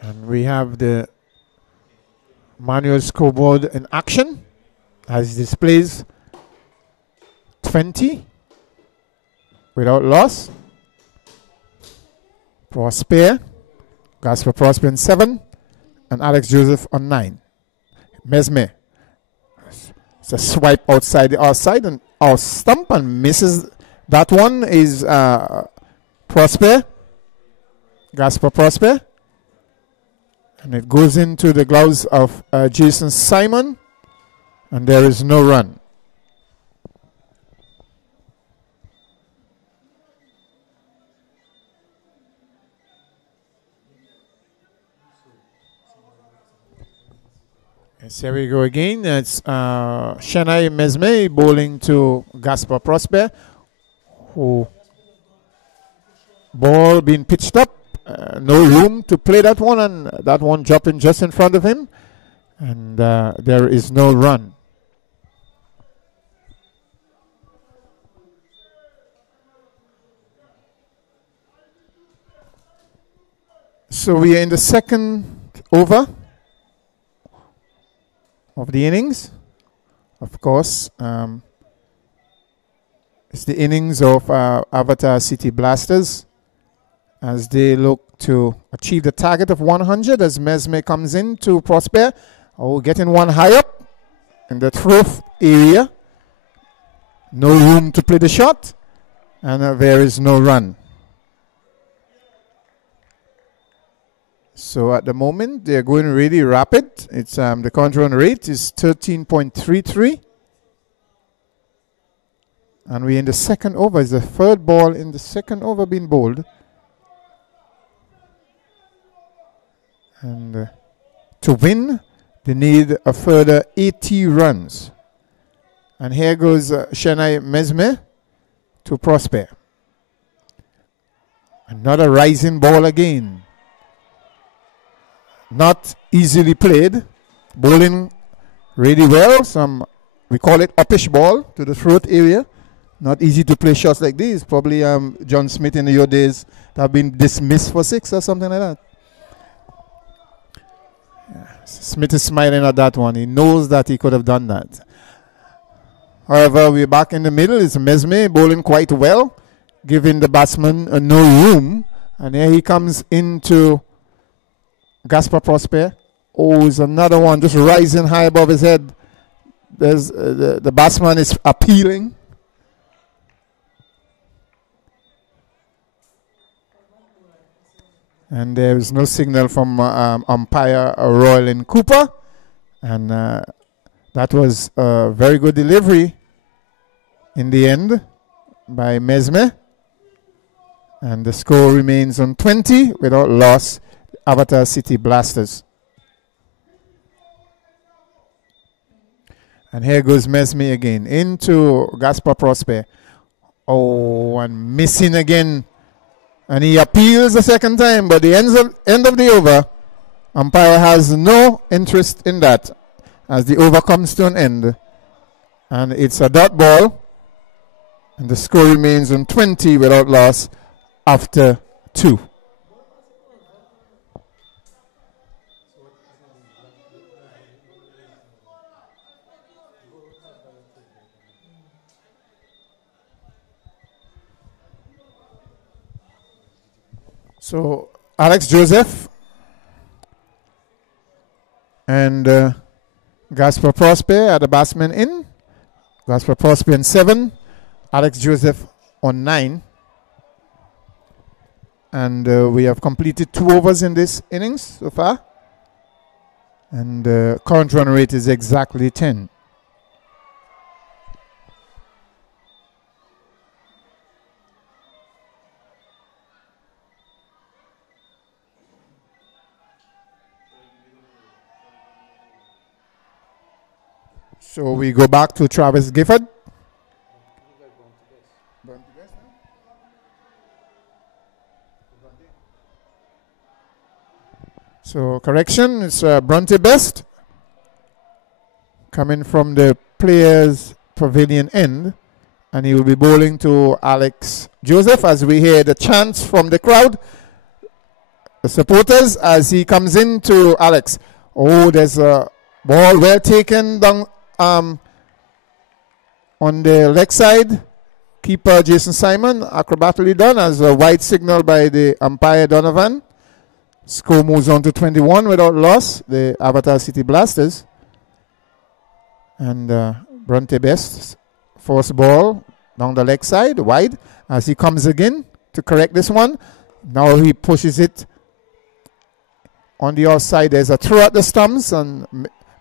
And we have the manual scoreboard in action as it displays 20 without loss. Prosper, Gasper Prosper on 7, and Alex Joseph on 9. Mesme. It's a swipe outside the outside and our stump and misses. That one is Prosper, Gasper Prosper. And it goes into the gloves of Jason Simon. And there is no run. Yes, here we go again. It's Shenai Mesme bowling to Gaspar Prosper, who ball being pitched up. No room to play that one, and that one dropping just in front of him. And there is no run. So we are in the second over of the innings. Of course, it's the innings of Avatar City Blasters as they look to achieve the target of 100 as Mesme comes in to Prosper. Oh, getting one high up in the throat area. No room to play the shot. And there is no run. So at the moment, they're going really rapid. It's the counter run rate is 13.33. And we're in the second over. It's the third ball in the second over being bowled. And to win, they need a further 80 runs. And here goes Chennai Mesme to Prosper. Another rising ball again. Not easily played. Bowling really well. We call it uppish ball to the throat area. Not easy to play shots like these. Probably John Smith in your days have been dismissed for 6 or something like that. Yeah. Smith is smiling at that one. He knows that he could have done that. However, we're back in the middle. It's Mesme bowling quite well, giving the batsman no room. And here he comes into Gaspar Prosper. Oh, it's another one just rising high above his head. There's the batsman is appealing. And there is no signal from umpire Royal Cooper. And that was a very good delivery in the end by Mesme. And the score remains on 20 without loss. Avatar City Blasters. And here goes Mesme again into Gaspar Prosper. Oh, and missing again. And he appeals the second time, but the end of the over, umpire has no interest in that as the over comes to an end. And it's a dot ball. And the score remains on 20 without loss after 2. So Alex Joseph and Gaspar Prosper are the batsmen in. Gaspar Prosper on 7, Alex Joseph on 9. And we have completed 2 overs in this innings so far. And the current run rate is exactly 10. So we go back to Travis Gifford. So correction, it's Bronte Best coming from the players' pavilion end, and he will be bowling to Alex Joseph as we hear the chants from the crowd, the supporters, as he comes into Alex. Oh, there's a ball well taken down on the leg side. Keeper Jason Simon acrobatically done as a white signal by the umpire Donovan. Score moves on to 21 without loss, the Avatar City Blasters. And Bronte Best, force ball down the leg side, wide, as he comes again to correct this one. Now he pushes it on the outside. There's a throw at the stumps, and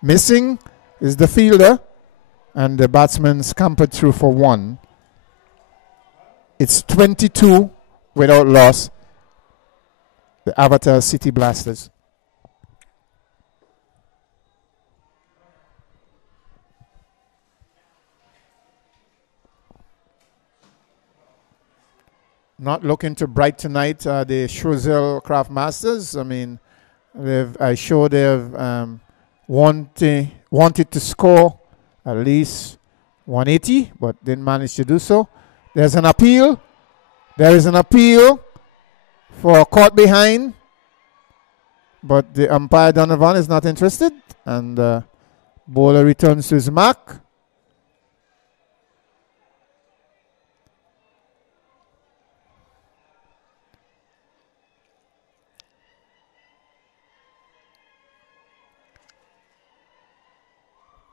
missing is the fielder. And the batsman scampered through for 1. It's 22 without loss, the Avatar City Blasters. Not looking too bright tonight, the Choiseul Craft Masters. I mean, I sure they've wanted to score at least 180, but didn't manage to do so. There's an appeal. There is an appeal for caught behind, but the umpire Donovan is not interested, and bowler returns to his mark.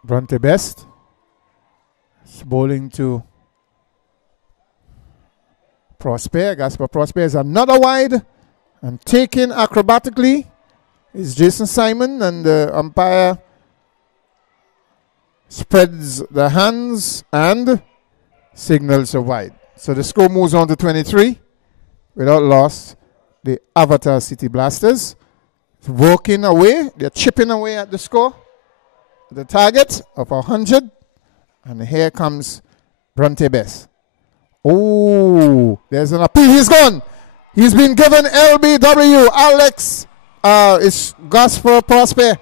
Bronte Best is bowling to Prosper. Gaspar Prosper is another wide and taken acrobatically is Jason Simon, and the umpire spreads the hands and signals a wide. So the score moves on to 23 without loss. The Avatar City Blasters working away. They're chipping away at the score. The target of 100. And here comes Bronte Bess. Oh, there's an appeal. He's gone. He's been given LBW. Alex is Gospel Prosper.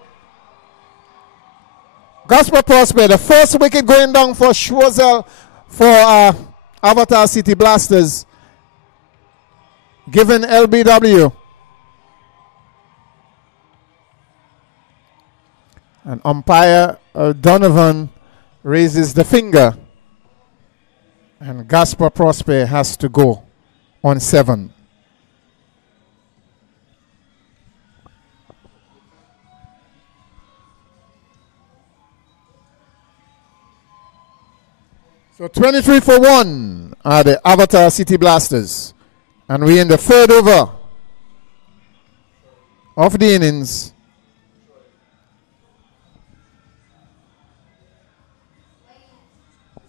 Gospel Prosper, the first wicket going down for Schwarzel for Avatar City Blasters. Given LBW. And umpire Donovan raises the finger. And Gaspar Prosper has to go on 7. So 23 for 1 are the Avatar City Blasters. And we're in the third over of the innings.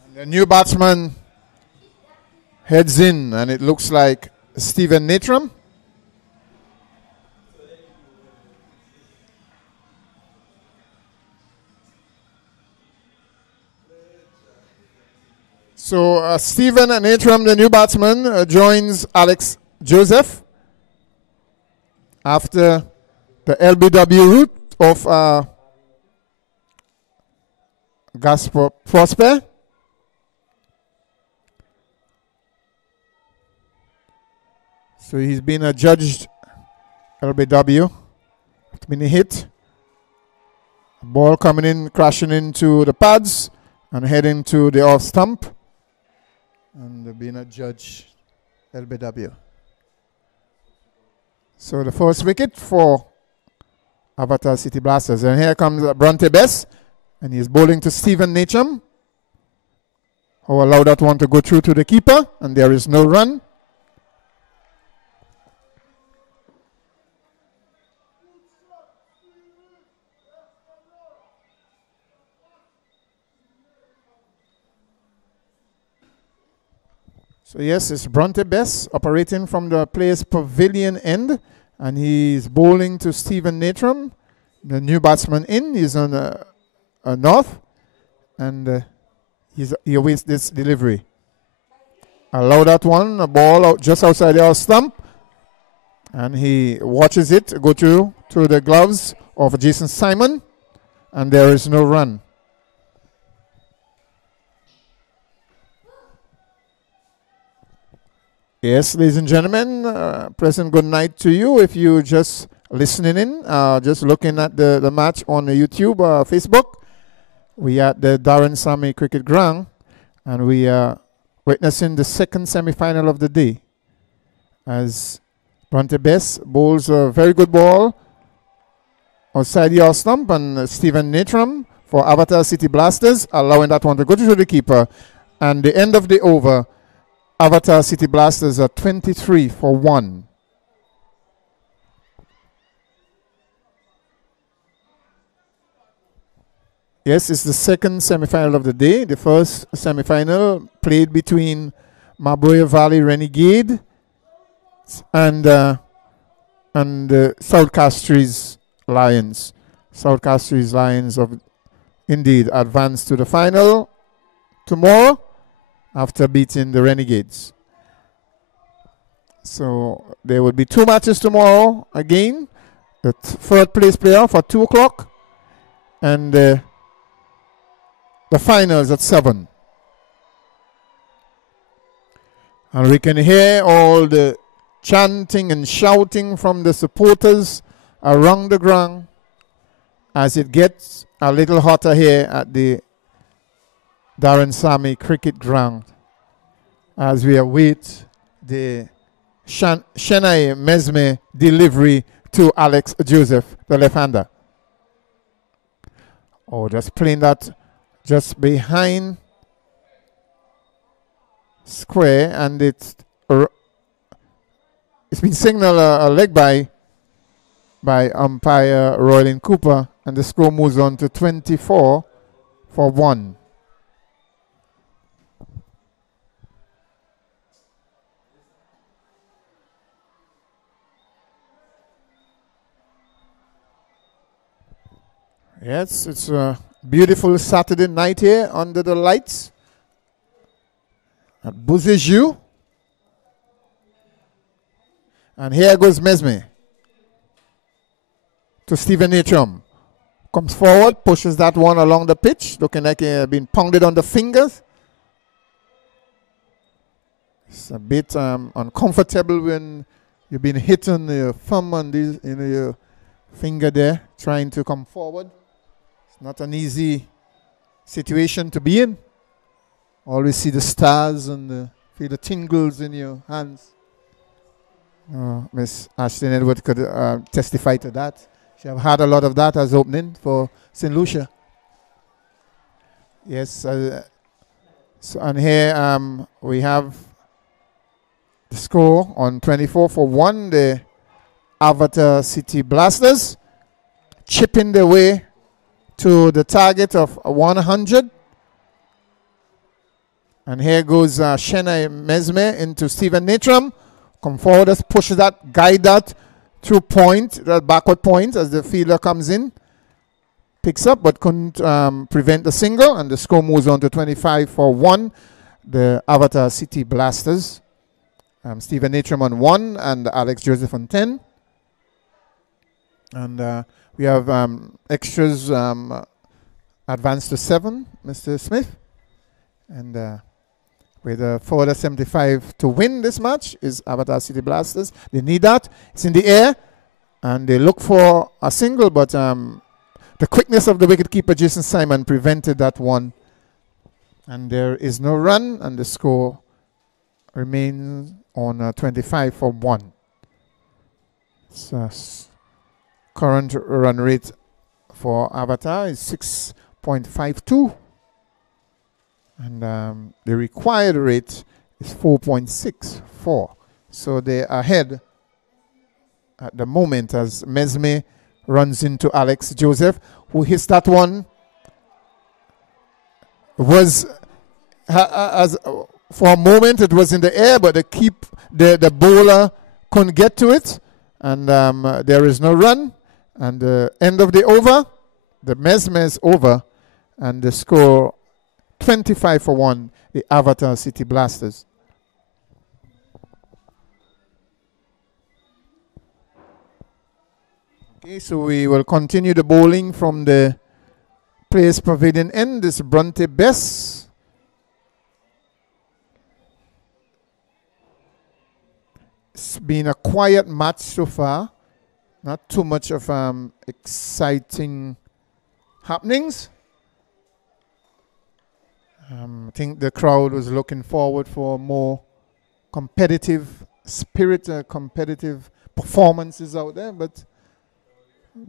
And the new batsman heads in, and it looks like Stephen Natram. So Stephen Natram, the new batsman, joins Alex Joseph after the LBW route of Gaspar Prosper. So he's been adjudged LBW. It's been a hit. Ball coming in, crashing into the pads and heading to the off stump. And being adjudged LBW. So the first wicket for Avatar City Blasters. And here comes Bronte Bess. And he's bowling to Stephen Natram, who allowed that one to go through to the keeper. And there is no run. So yes, it's Bronte Bess operating from the player's pavilion end. And he's bowling to Stephen Natram. The new batsman in. He's on a north. And he awaits this delivery. Allow that one. A ball out just outside the off stump. And he watches it go through the gloves of Jason Simon. And there is no run. Yes, ladies and gentlemen, pleasant good night to you. If you just listening in, just looking at the match on YouTube, Facebook, we are at the Darren Sammy Cricket Ground, and we are witnessing the second semi-final of the day. As Bronte Bess bowls a very good ball outside the off stump, and Stephen Natram for Avatar City Blasters, allowing that one to go to the keeper. And the end of the over, Avatar City Blasters are 23 for 1. Yes, it's the second semi-final of the day. The first semi-final played between Mabuya Valley Renegade and South Castries Lions. South Castries Lions of indeed advanced to the final tomorrow after beating the Renegades. So there will be 2 matches tomorrow again. The third place playoff at 2 o'clock. And the finals at 7. And we can hear all the chanting and shouting from the supporters around the ground as it gets a little hotter here at the Darren Sammy Cricket Ground as we await the Chennai Mesme delivery to Alex Joseph, the left-hander. Oh, just playing that just behind square, and it's been signaled a leg by by umpire Roylin Cooper, and the score moves on to 24-1. Yes, it's a beautiful Saturday night here under the lights at Bouzejou. And here goes Mesme to Stephen Natrum. Comes forward, pushes that one along the pitch, looking like he had been pounded on the fingers. It's a bit uncomfortable when you've been hit on your thumb and your finger there, trying to come forward. It's not an easy situation to be in. Always see the stars and feel the tingles in your hands. Miss Ashley Edward could testify to that. She have had a lot of that as opening for St. Lucia. Yes, so and here we have the score on 24-1. The Avatar City Blasters chipping their way to the target of 100. And here goes Shena Mesme into Stephen Natrum. Come forward, pushes that, guide that to point, that backward point as the fielder comes in. Picks up but couldn't prevent the single, and the score moves on to 25-1. The Avatar City Blasters. Stephen Natrum on 1 and Alex Joseph on 10. And we have extras advanced to 7, Mr. Smith. And with a further 75 to win this match is Avatar City Blasters. They need that. It's in the air, and they look for a single, but the quickness of the wicketkeeper, Jason Simon, prevented that one. And there is no run, and the score remains on 25-1. So current run rate for Avatar is 6.52. And the required rate is 4.64. So they're ahead at the moment as Mesme runs into Alex Joseph, who hits that one. Was as for a moment it was in the air, but the bowler couldn't get to it, and there is no run. And the end of the over, the Mesme is over, and the score 25-1, the Avatar City Blasters. Okay, so we will continue the bowling from the Players Pavilion end. This Bronte Bess. It's been a quiet match so far. Not too much of exciting happenings. I think the crowd was looking forward for more competitive spirit, competitive performances out there, but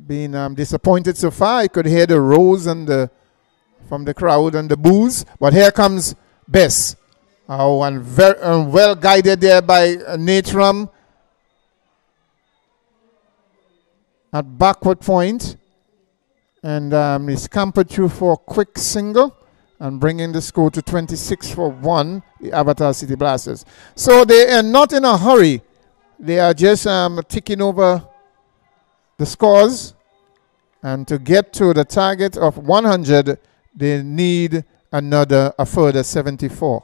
being disappointed so far. I could hear the roars and from the crowd and the boos. But here comes Bess. And very well guided there by Natrum at backward point. And he scampered through for a quick single and bringing the score to 26-1, the Avatar City Blasters. So they are not in a hurry. They are just ticking over the scores. And to get to the target of 100, they need a further 74.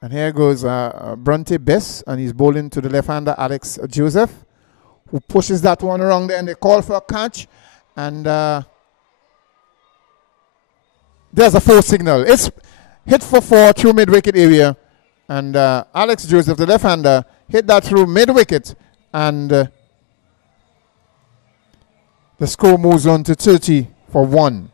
And here goes Bronte Bess, and he's bowling to the left-hander Alex Joseph, who pushes that one around there, and they call for a catch. And there's a 4 signal. It's hit for 4 through mid-wicket area. And Alex Joseph, the left-hander, hit that through mid-wicket. And the score moves on to 30-1.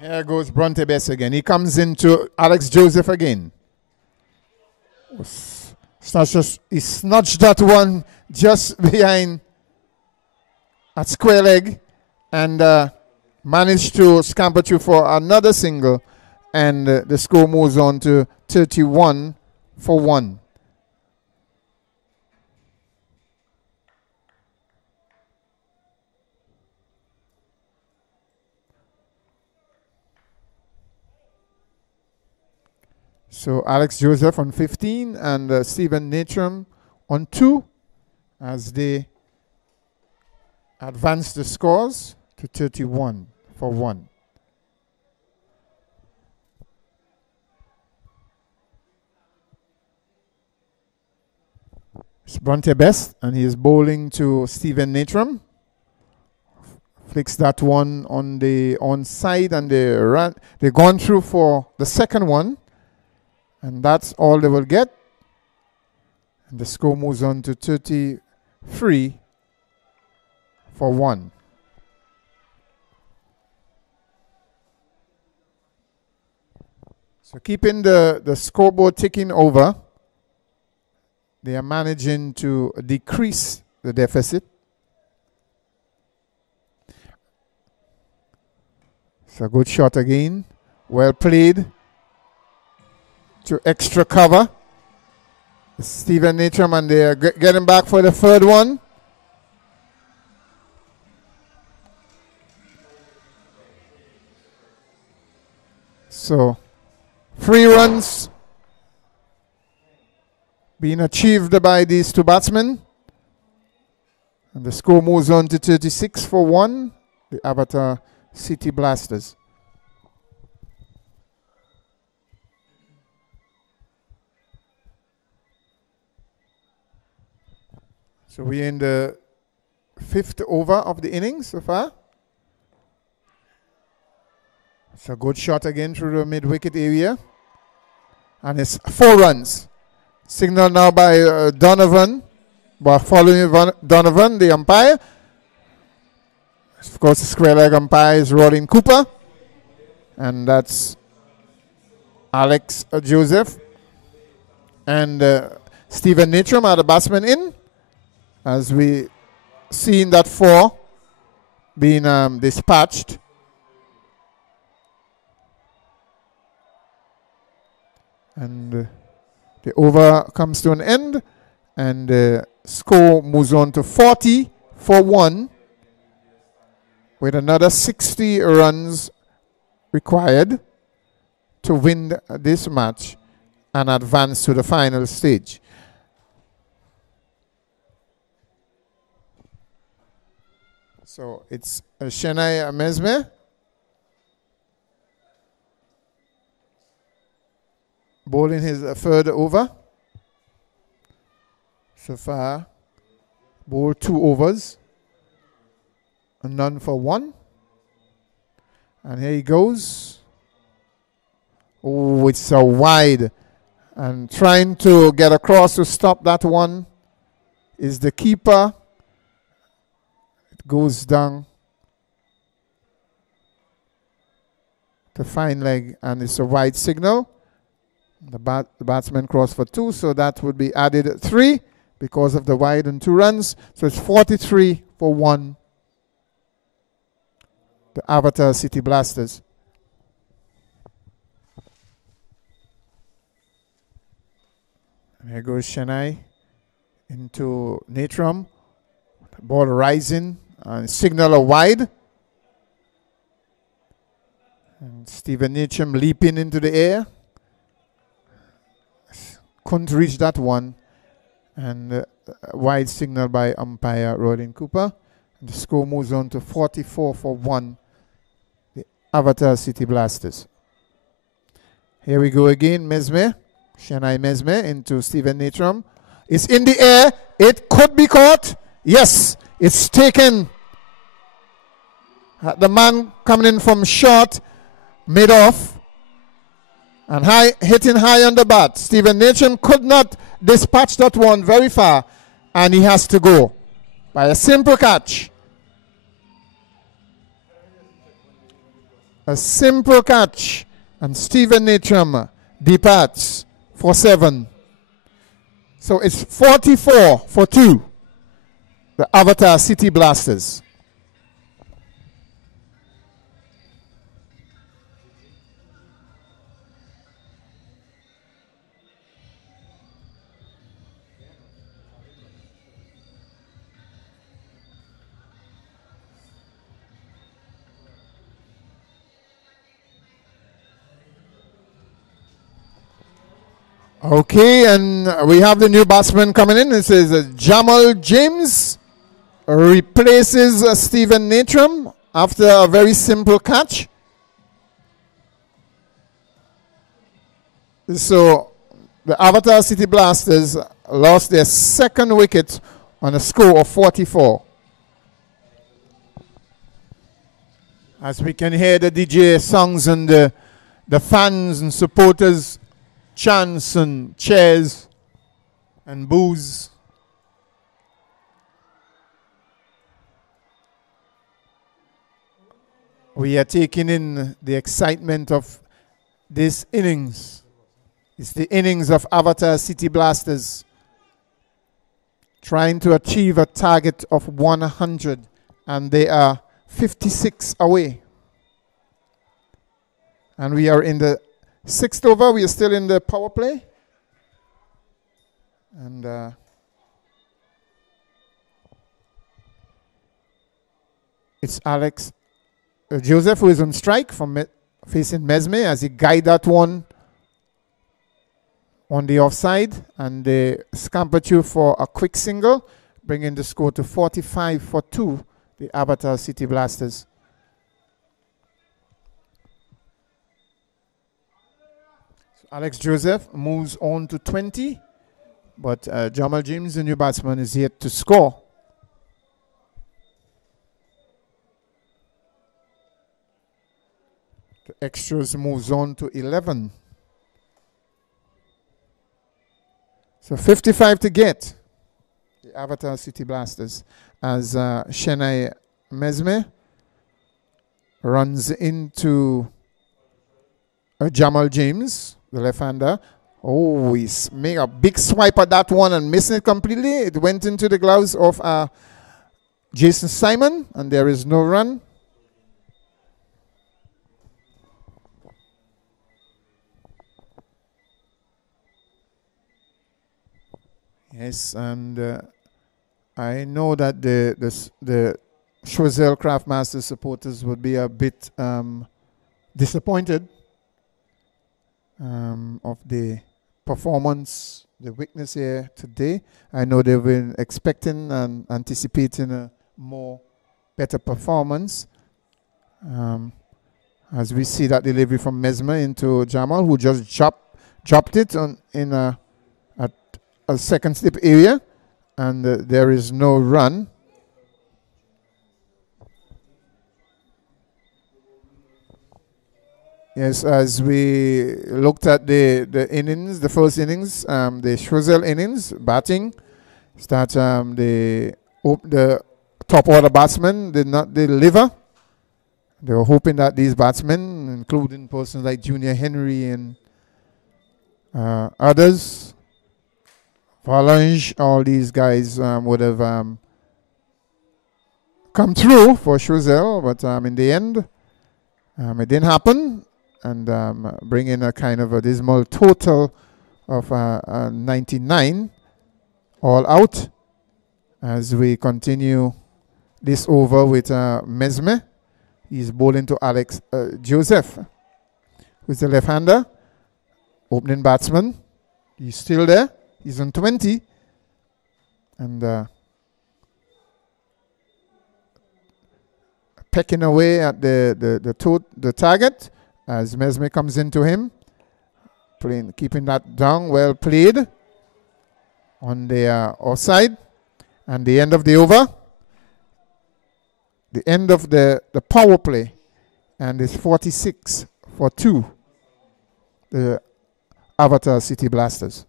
Here goes Bronte Bess again. He comes into Alex Joseph again. He snatched that one just behind at square leg and managed to scamper through for another single, and the score moves on to 31 for 1. So Alex Joseph on 15 and Stephen Natram on 2 as they advance the scores to 31 for 1. It's Bronte Best, and he is bowling to Stephen Natram. Flicks that one on the onside, and they've gone through for the second one. And that's all they will get. And the score moves on to 33 for 1. So keeping the scoreboard ticking over, they are managing to decrease the deficit. It's a good shot again. Well played. To extra cover. Stephen Natram, and they are getting back for the third one. So 3 runs being achieved by these 2 batsmen. And the score moves on to 36 for 1. The Avatar City Blasters. So we're in the 5th over of the innings so far. It's a good shot again through the mid-wicket area. And it's 4 runs. Signaled now by Donovan. But following Donovan, the umpire. Of course, the square leg umpire is Rodin Cooper. And that's Alex Joseph. And Stephen Natram are the batsmen in. As we seen that 4 being dispatched. And the over comes to an end, and the score moves on to 40 for 1 with another 60 runs required to win this match and advance to the final stage. So it's Shenai Mesme. Bowling his third over. So far, bowled 2 overs. And none for 1. And here he goes. Oh, it's a wide. And trying to get across to stop that one is the keeper. Goes down to fine leg, and it's a wide signal. The batsman crossed for 2, so that would be added 3 because of the wide and 2 runs. So it's 43 for 1. The Avatar City Blasters. And here goes Chennai into Natram. Ball rising. Signal a wide. And Stephen Natram leaping into the air. Couldn't reach that one. And wide signal by umpire Rodin Cooper. And the score moves on to 44 for 1. The Avatar City Blasters. Here we go again. Mesme. Shenai Mesme into Stephen Natram. It's in the air. It could be caught. Yes. It's taken. The man coming in from short, mid off, and hitting high on the bat. Stephen Natram could not dispatch that one very far, and he has to go by a simple catch. A simple catch, and Stephen Natram departs for 7. So it's 44-2. The Avatar City Blasters. Okay, and we have the new batsman coming in. This is Jamal James. Replaces Stephen Natram after a very simple catch. So the Avatar City Blasters lost their second wicket on a score of 44. As we can hear the DJ songs and the fans and supporters chants and cheers and boos. We are taking in the excitement of this innings. It's the innings of Avatar City Blasters trying to achieve a target of 100, and they are 56 away. And we are in the 6th over. We are still in the power play. And it's Alex Joseph, who is on strike from facing Mesme, as he guide that one on the offside, and they scamper through for a quick single, bringing the score to 45-2, the Avatar City Blasters. So Alex Joseph moves on to 20, but Jamal James, the new batsman, is yet to score. Extras moves on to 11. So 55 to get the Avatar City Blasters as Chennai Mesme runs into Jamal James, the left-hander. Oh, he's made a big swipe at that one and missing it completely. It went into the gloves of Jason Simon, and there is no run. Yes, and I know that the Choiseul Craftmaster supporters would be a bit disappointed of the performance, the weakness here today. I know they've been expecting and anticipating a better performance. As we see that delivery from Mesme into Jamal, who just dropped it in a second slip area, and there is no run. Yes, as we looked at the innings, the first innings, the Choiseul innings, batting, the top order batsmen did not deliver. They were hoping that these batsmen, including persons like Junior Henry and others, Valange, all these guys would have come through for Choiseul, but in the end, it didn't happen, and bring in a kind of a dismal total of 99 all out as we continue this over with Mesme. He's bowling to Alex Joseph, who's the left-hander, opening batsman. He's still there. He's on 20, and pecking away at the target as Mesme comes into him, keeping that down. Well played on the offside, and the end of the over, the end of the power play, and it's 46-2, the Avatar City Blasters.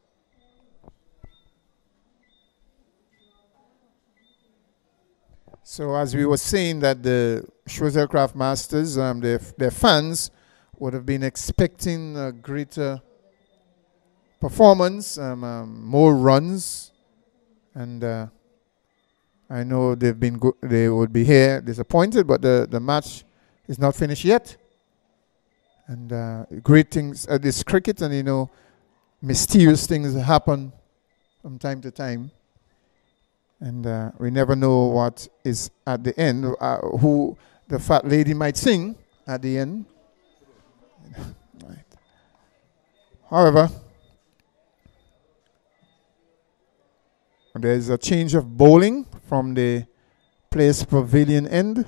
So as we were saying that the Choiseul Craftmasters, their fans would have been expecting a greater performance, more runs, and I know they've been good. They would be here disappointed, but the match is not finished yet. And great things. This cricket, and you know, mysterious things happen from time to time, and we never know what is at the end. Who the fat lady might sing at the end. Right. However, there's a change of bowling from the Players Pavilion end.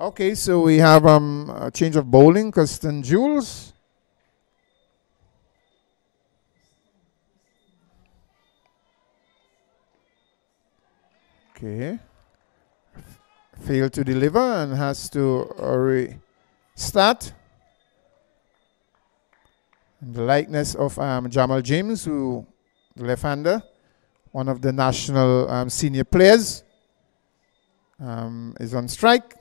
Okay, so we have a change of bowling. Kirsten Jules. Okay. Failed to deliver and has to restart. And the likeness of Jamal James, who the left-hander, one of the national senior players, is on strike.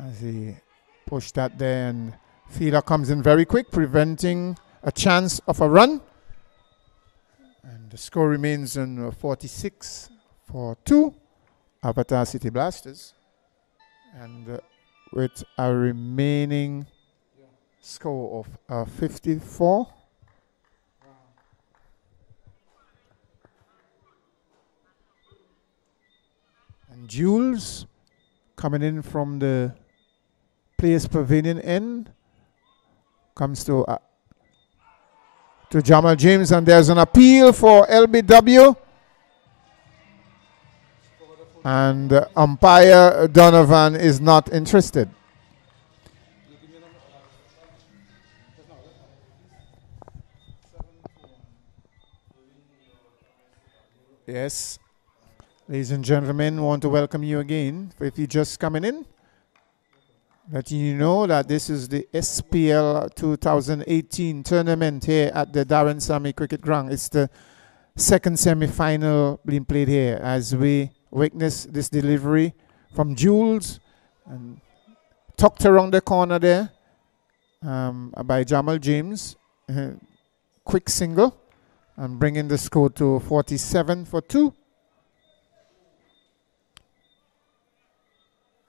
As he pushed that there, and fielder comes in very quick, preventing a chance of a run. And the score remains on 46-2, Avatar City Blasters. And with a remaining score of 54. And Jules coming in from the Players Pavilion end comes to Jamal James, and there's an appeal for LBW, and umpire Donovan is not interested. Yes, ladies and gentlemen, want to welcome you again. If you're just coming in, letting you know that this is the SPL 2018 tournament here at the Darren Sammy Cricket Ground. It's the second semi-final being played here as we witness this delivery from Jules and tucked around the corner there by Jamal James. Quick single and bringing the score to 47-2.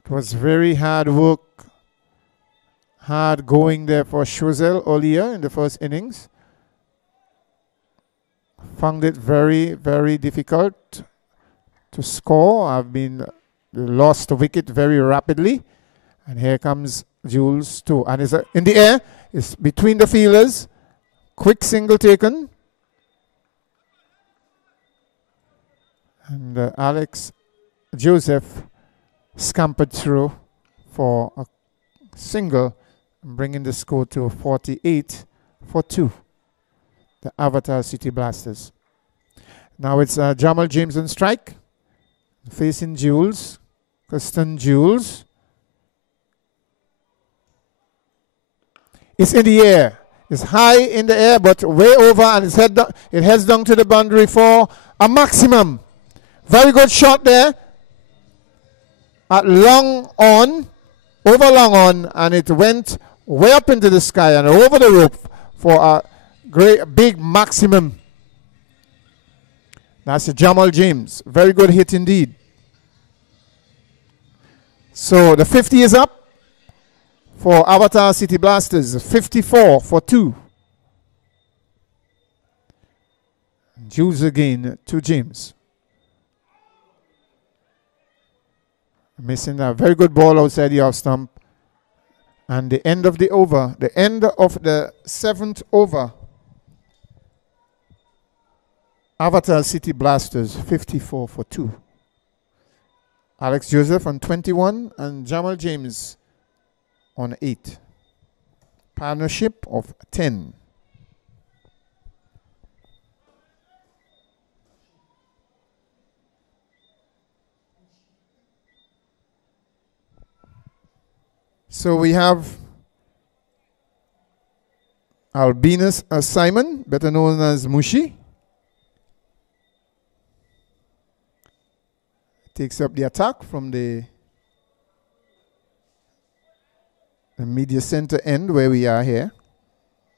It was very hard work. Hard going there for Schwazel earlier in the first innings. Found it very, very difficult to score. Lost the wicket very rapidly. And here comes Jules too. And it's in the air. It's between the fielders. Quick single taken. And Alex Joseph scampered through for a single, bringing the score to 48-2, the Avatar City Blasters. Now it's Jamal James on strike, facing Jules, Kirsten Jules. It's in the air. It's high in the air, but way over, and it heads down to the boundary for a maximum. Very good shot there. At long on, over long on, and it went way up into the sky and over the roof for a great big maximum. That's Jamal James. Very good hit indeed. So the 50 is up for Avatar City Blasters, 54-2. Jules again to James. Missing a very good ball outside the off stump. And the end of the over, the end of the 7th over. Avatar City Blasters, 54-2. Alex Joseph on 21 and Jamal James on 8. Partnership of 10. So we have Albinus Simon, better known as Mushi. Takes up the attack from the media center end where we are here.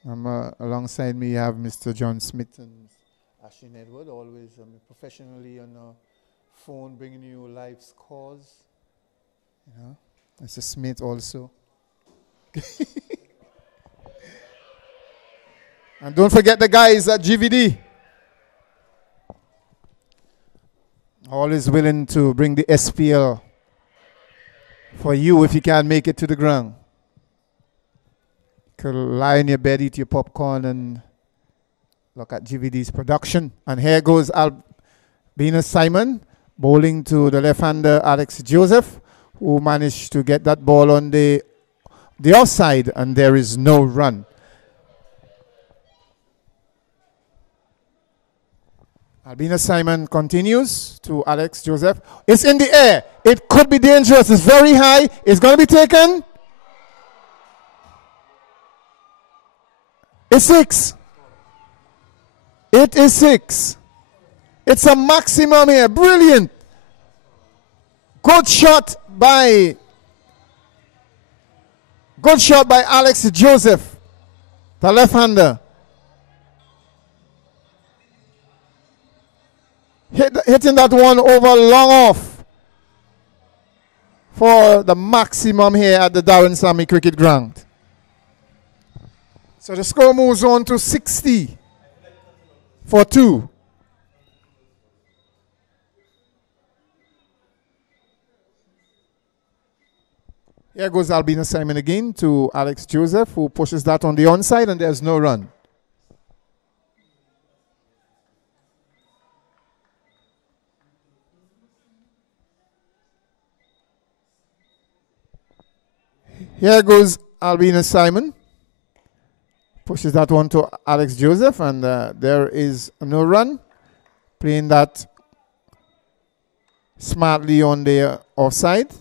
Alongside me, you have Mr. John Smith and Ashley Edward, always professionally on a phone, bringing you live scores. You know, Mr. Smith also. And don't forget the guys at GVD. Always willing to bring the SPL for you if you can't make it to the ground. You could lie in your bed, eat your popcorn, and look at GVD's production. And here goes Albinus Simon, bowling to the left-hander Alex Joseph, who managed to get that ball on the offside, and there is no run. Albinus Simon continues to Alex Joseph. It's in the air. It could be dangerous. It's very high. It's going to be taken. It's 6. It is 6. It's a maximum here. Brilliant. Good shot by Alex Joseph, the left-hander. Hitting that one over long off for the maximum here at the Darren Sammy Cricket Ground. So the score moves on to 60 for 2. Here goes Albinus Simon again to Alex Joseph, who pushes that on the onside, and there's no run. Here goes Albinus Simon. Pushes that one to Alex Joseph, and there is no run. Playing that smartly on the offside.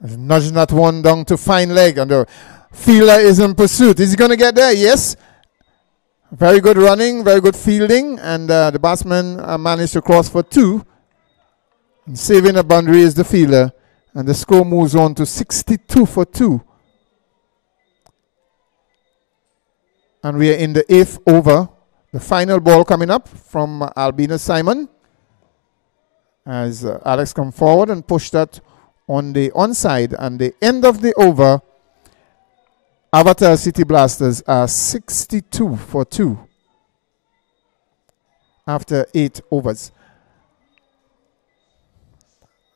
Nudging that one down to fine leg, and the fielder is in pursuit. Is he going to get there? Yes. Very good running, very good fielding, and the batsman managed to cross for 2. And saving the boundary is the fielder, and the score moves on to 62 for 2. And we are in the 8th over. The final ball coming up from Albinus Simon, as Alex come forward and push that on the onside, and the end of the over. Avatar City Blasters are 62 for 2 after 8 overs.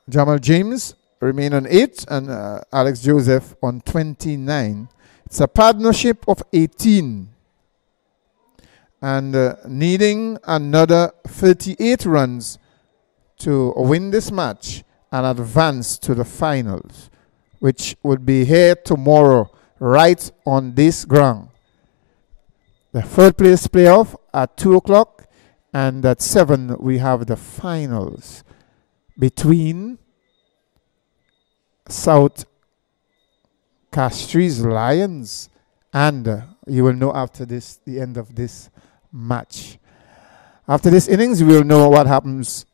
Jamal James remain on 8 and Alex Joseph on 29. It's a partnership of 18 and needing another 38 runs to win this match and advance to the finals, which would be here tomorrow, right on this ground. The third place playoff at 2 o'clock, and at 7 we have the finals between South Castries Lions and you will know after this, the end of this match. After this innings, we will know what happens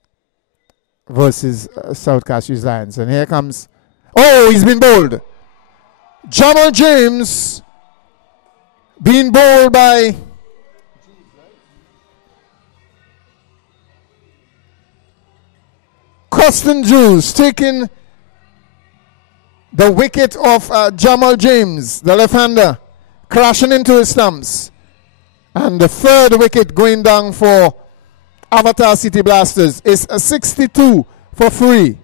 versus South Castries Lions. And here comes, oh, he's been bowled. Jamal James being bowled by Costin Jules, taking the wicket of Jamal James, the left-hander, crashing into his stumps. And the third wicket going down for Avatar City Blasters is a 62 for 3.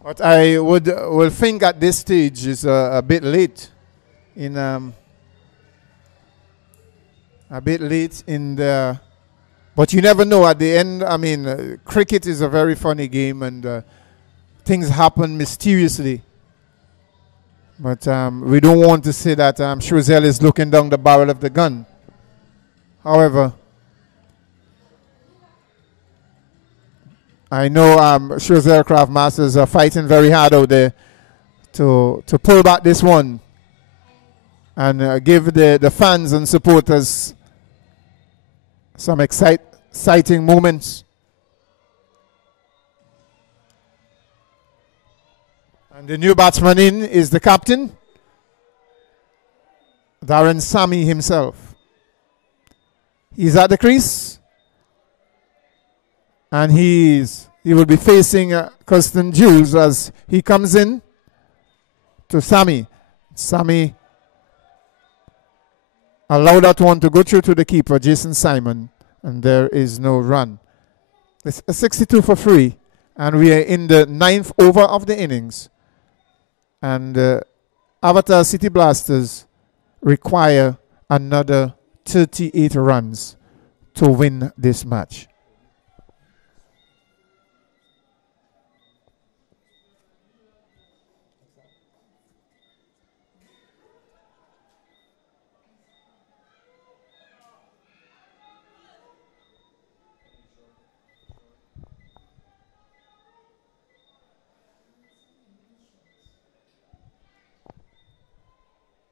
What I will think at this stage is a bit late in the, but you never know at the end. I mean, cricket is a very funny game, and things happen mysteriously. But we don't want to say that Choiseul is looking down the barrel of the gun. However, I know Choiseul Craft Masters are fighting very hard out there to pull back this one and give the fans and supporters some exciting moments. And the new batsman in is the captain, Darren Sammy himself. He's at the crease, and he will be facing Kirsten Jules as he comes in to Sammy. Sammy allowed that one to go through to the keeper, Jason Simon, and there is no run. It's a 62 for 3, and we are in the 9th over of the innings. And Avatar City Blasters require another 38 runs to win this match.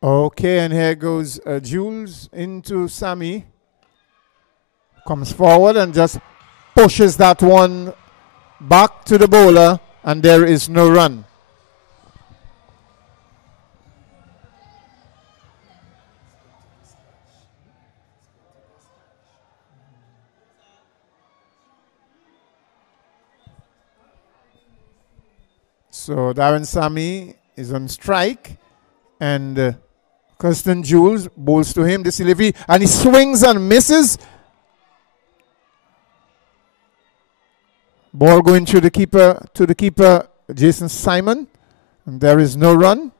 Okay, and here goes Jules into Sammy. Comes forward and just pushes that one back to the bowler, and there is no run. So Darren Sammy is on strike, and Kirsten Jules bowls to him, this delivery, and he swings and misses. Ball going to the keeper, Jason Simon, and there is no run.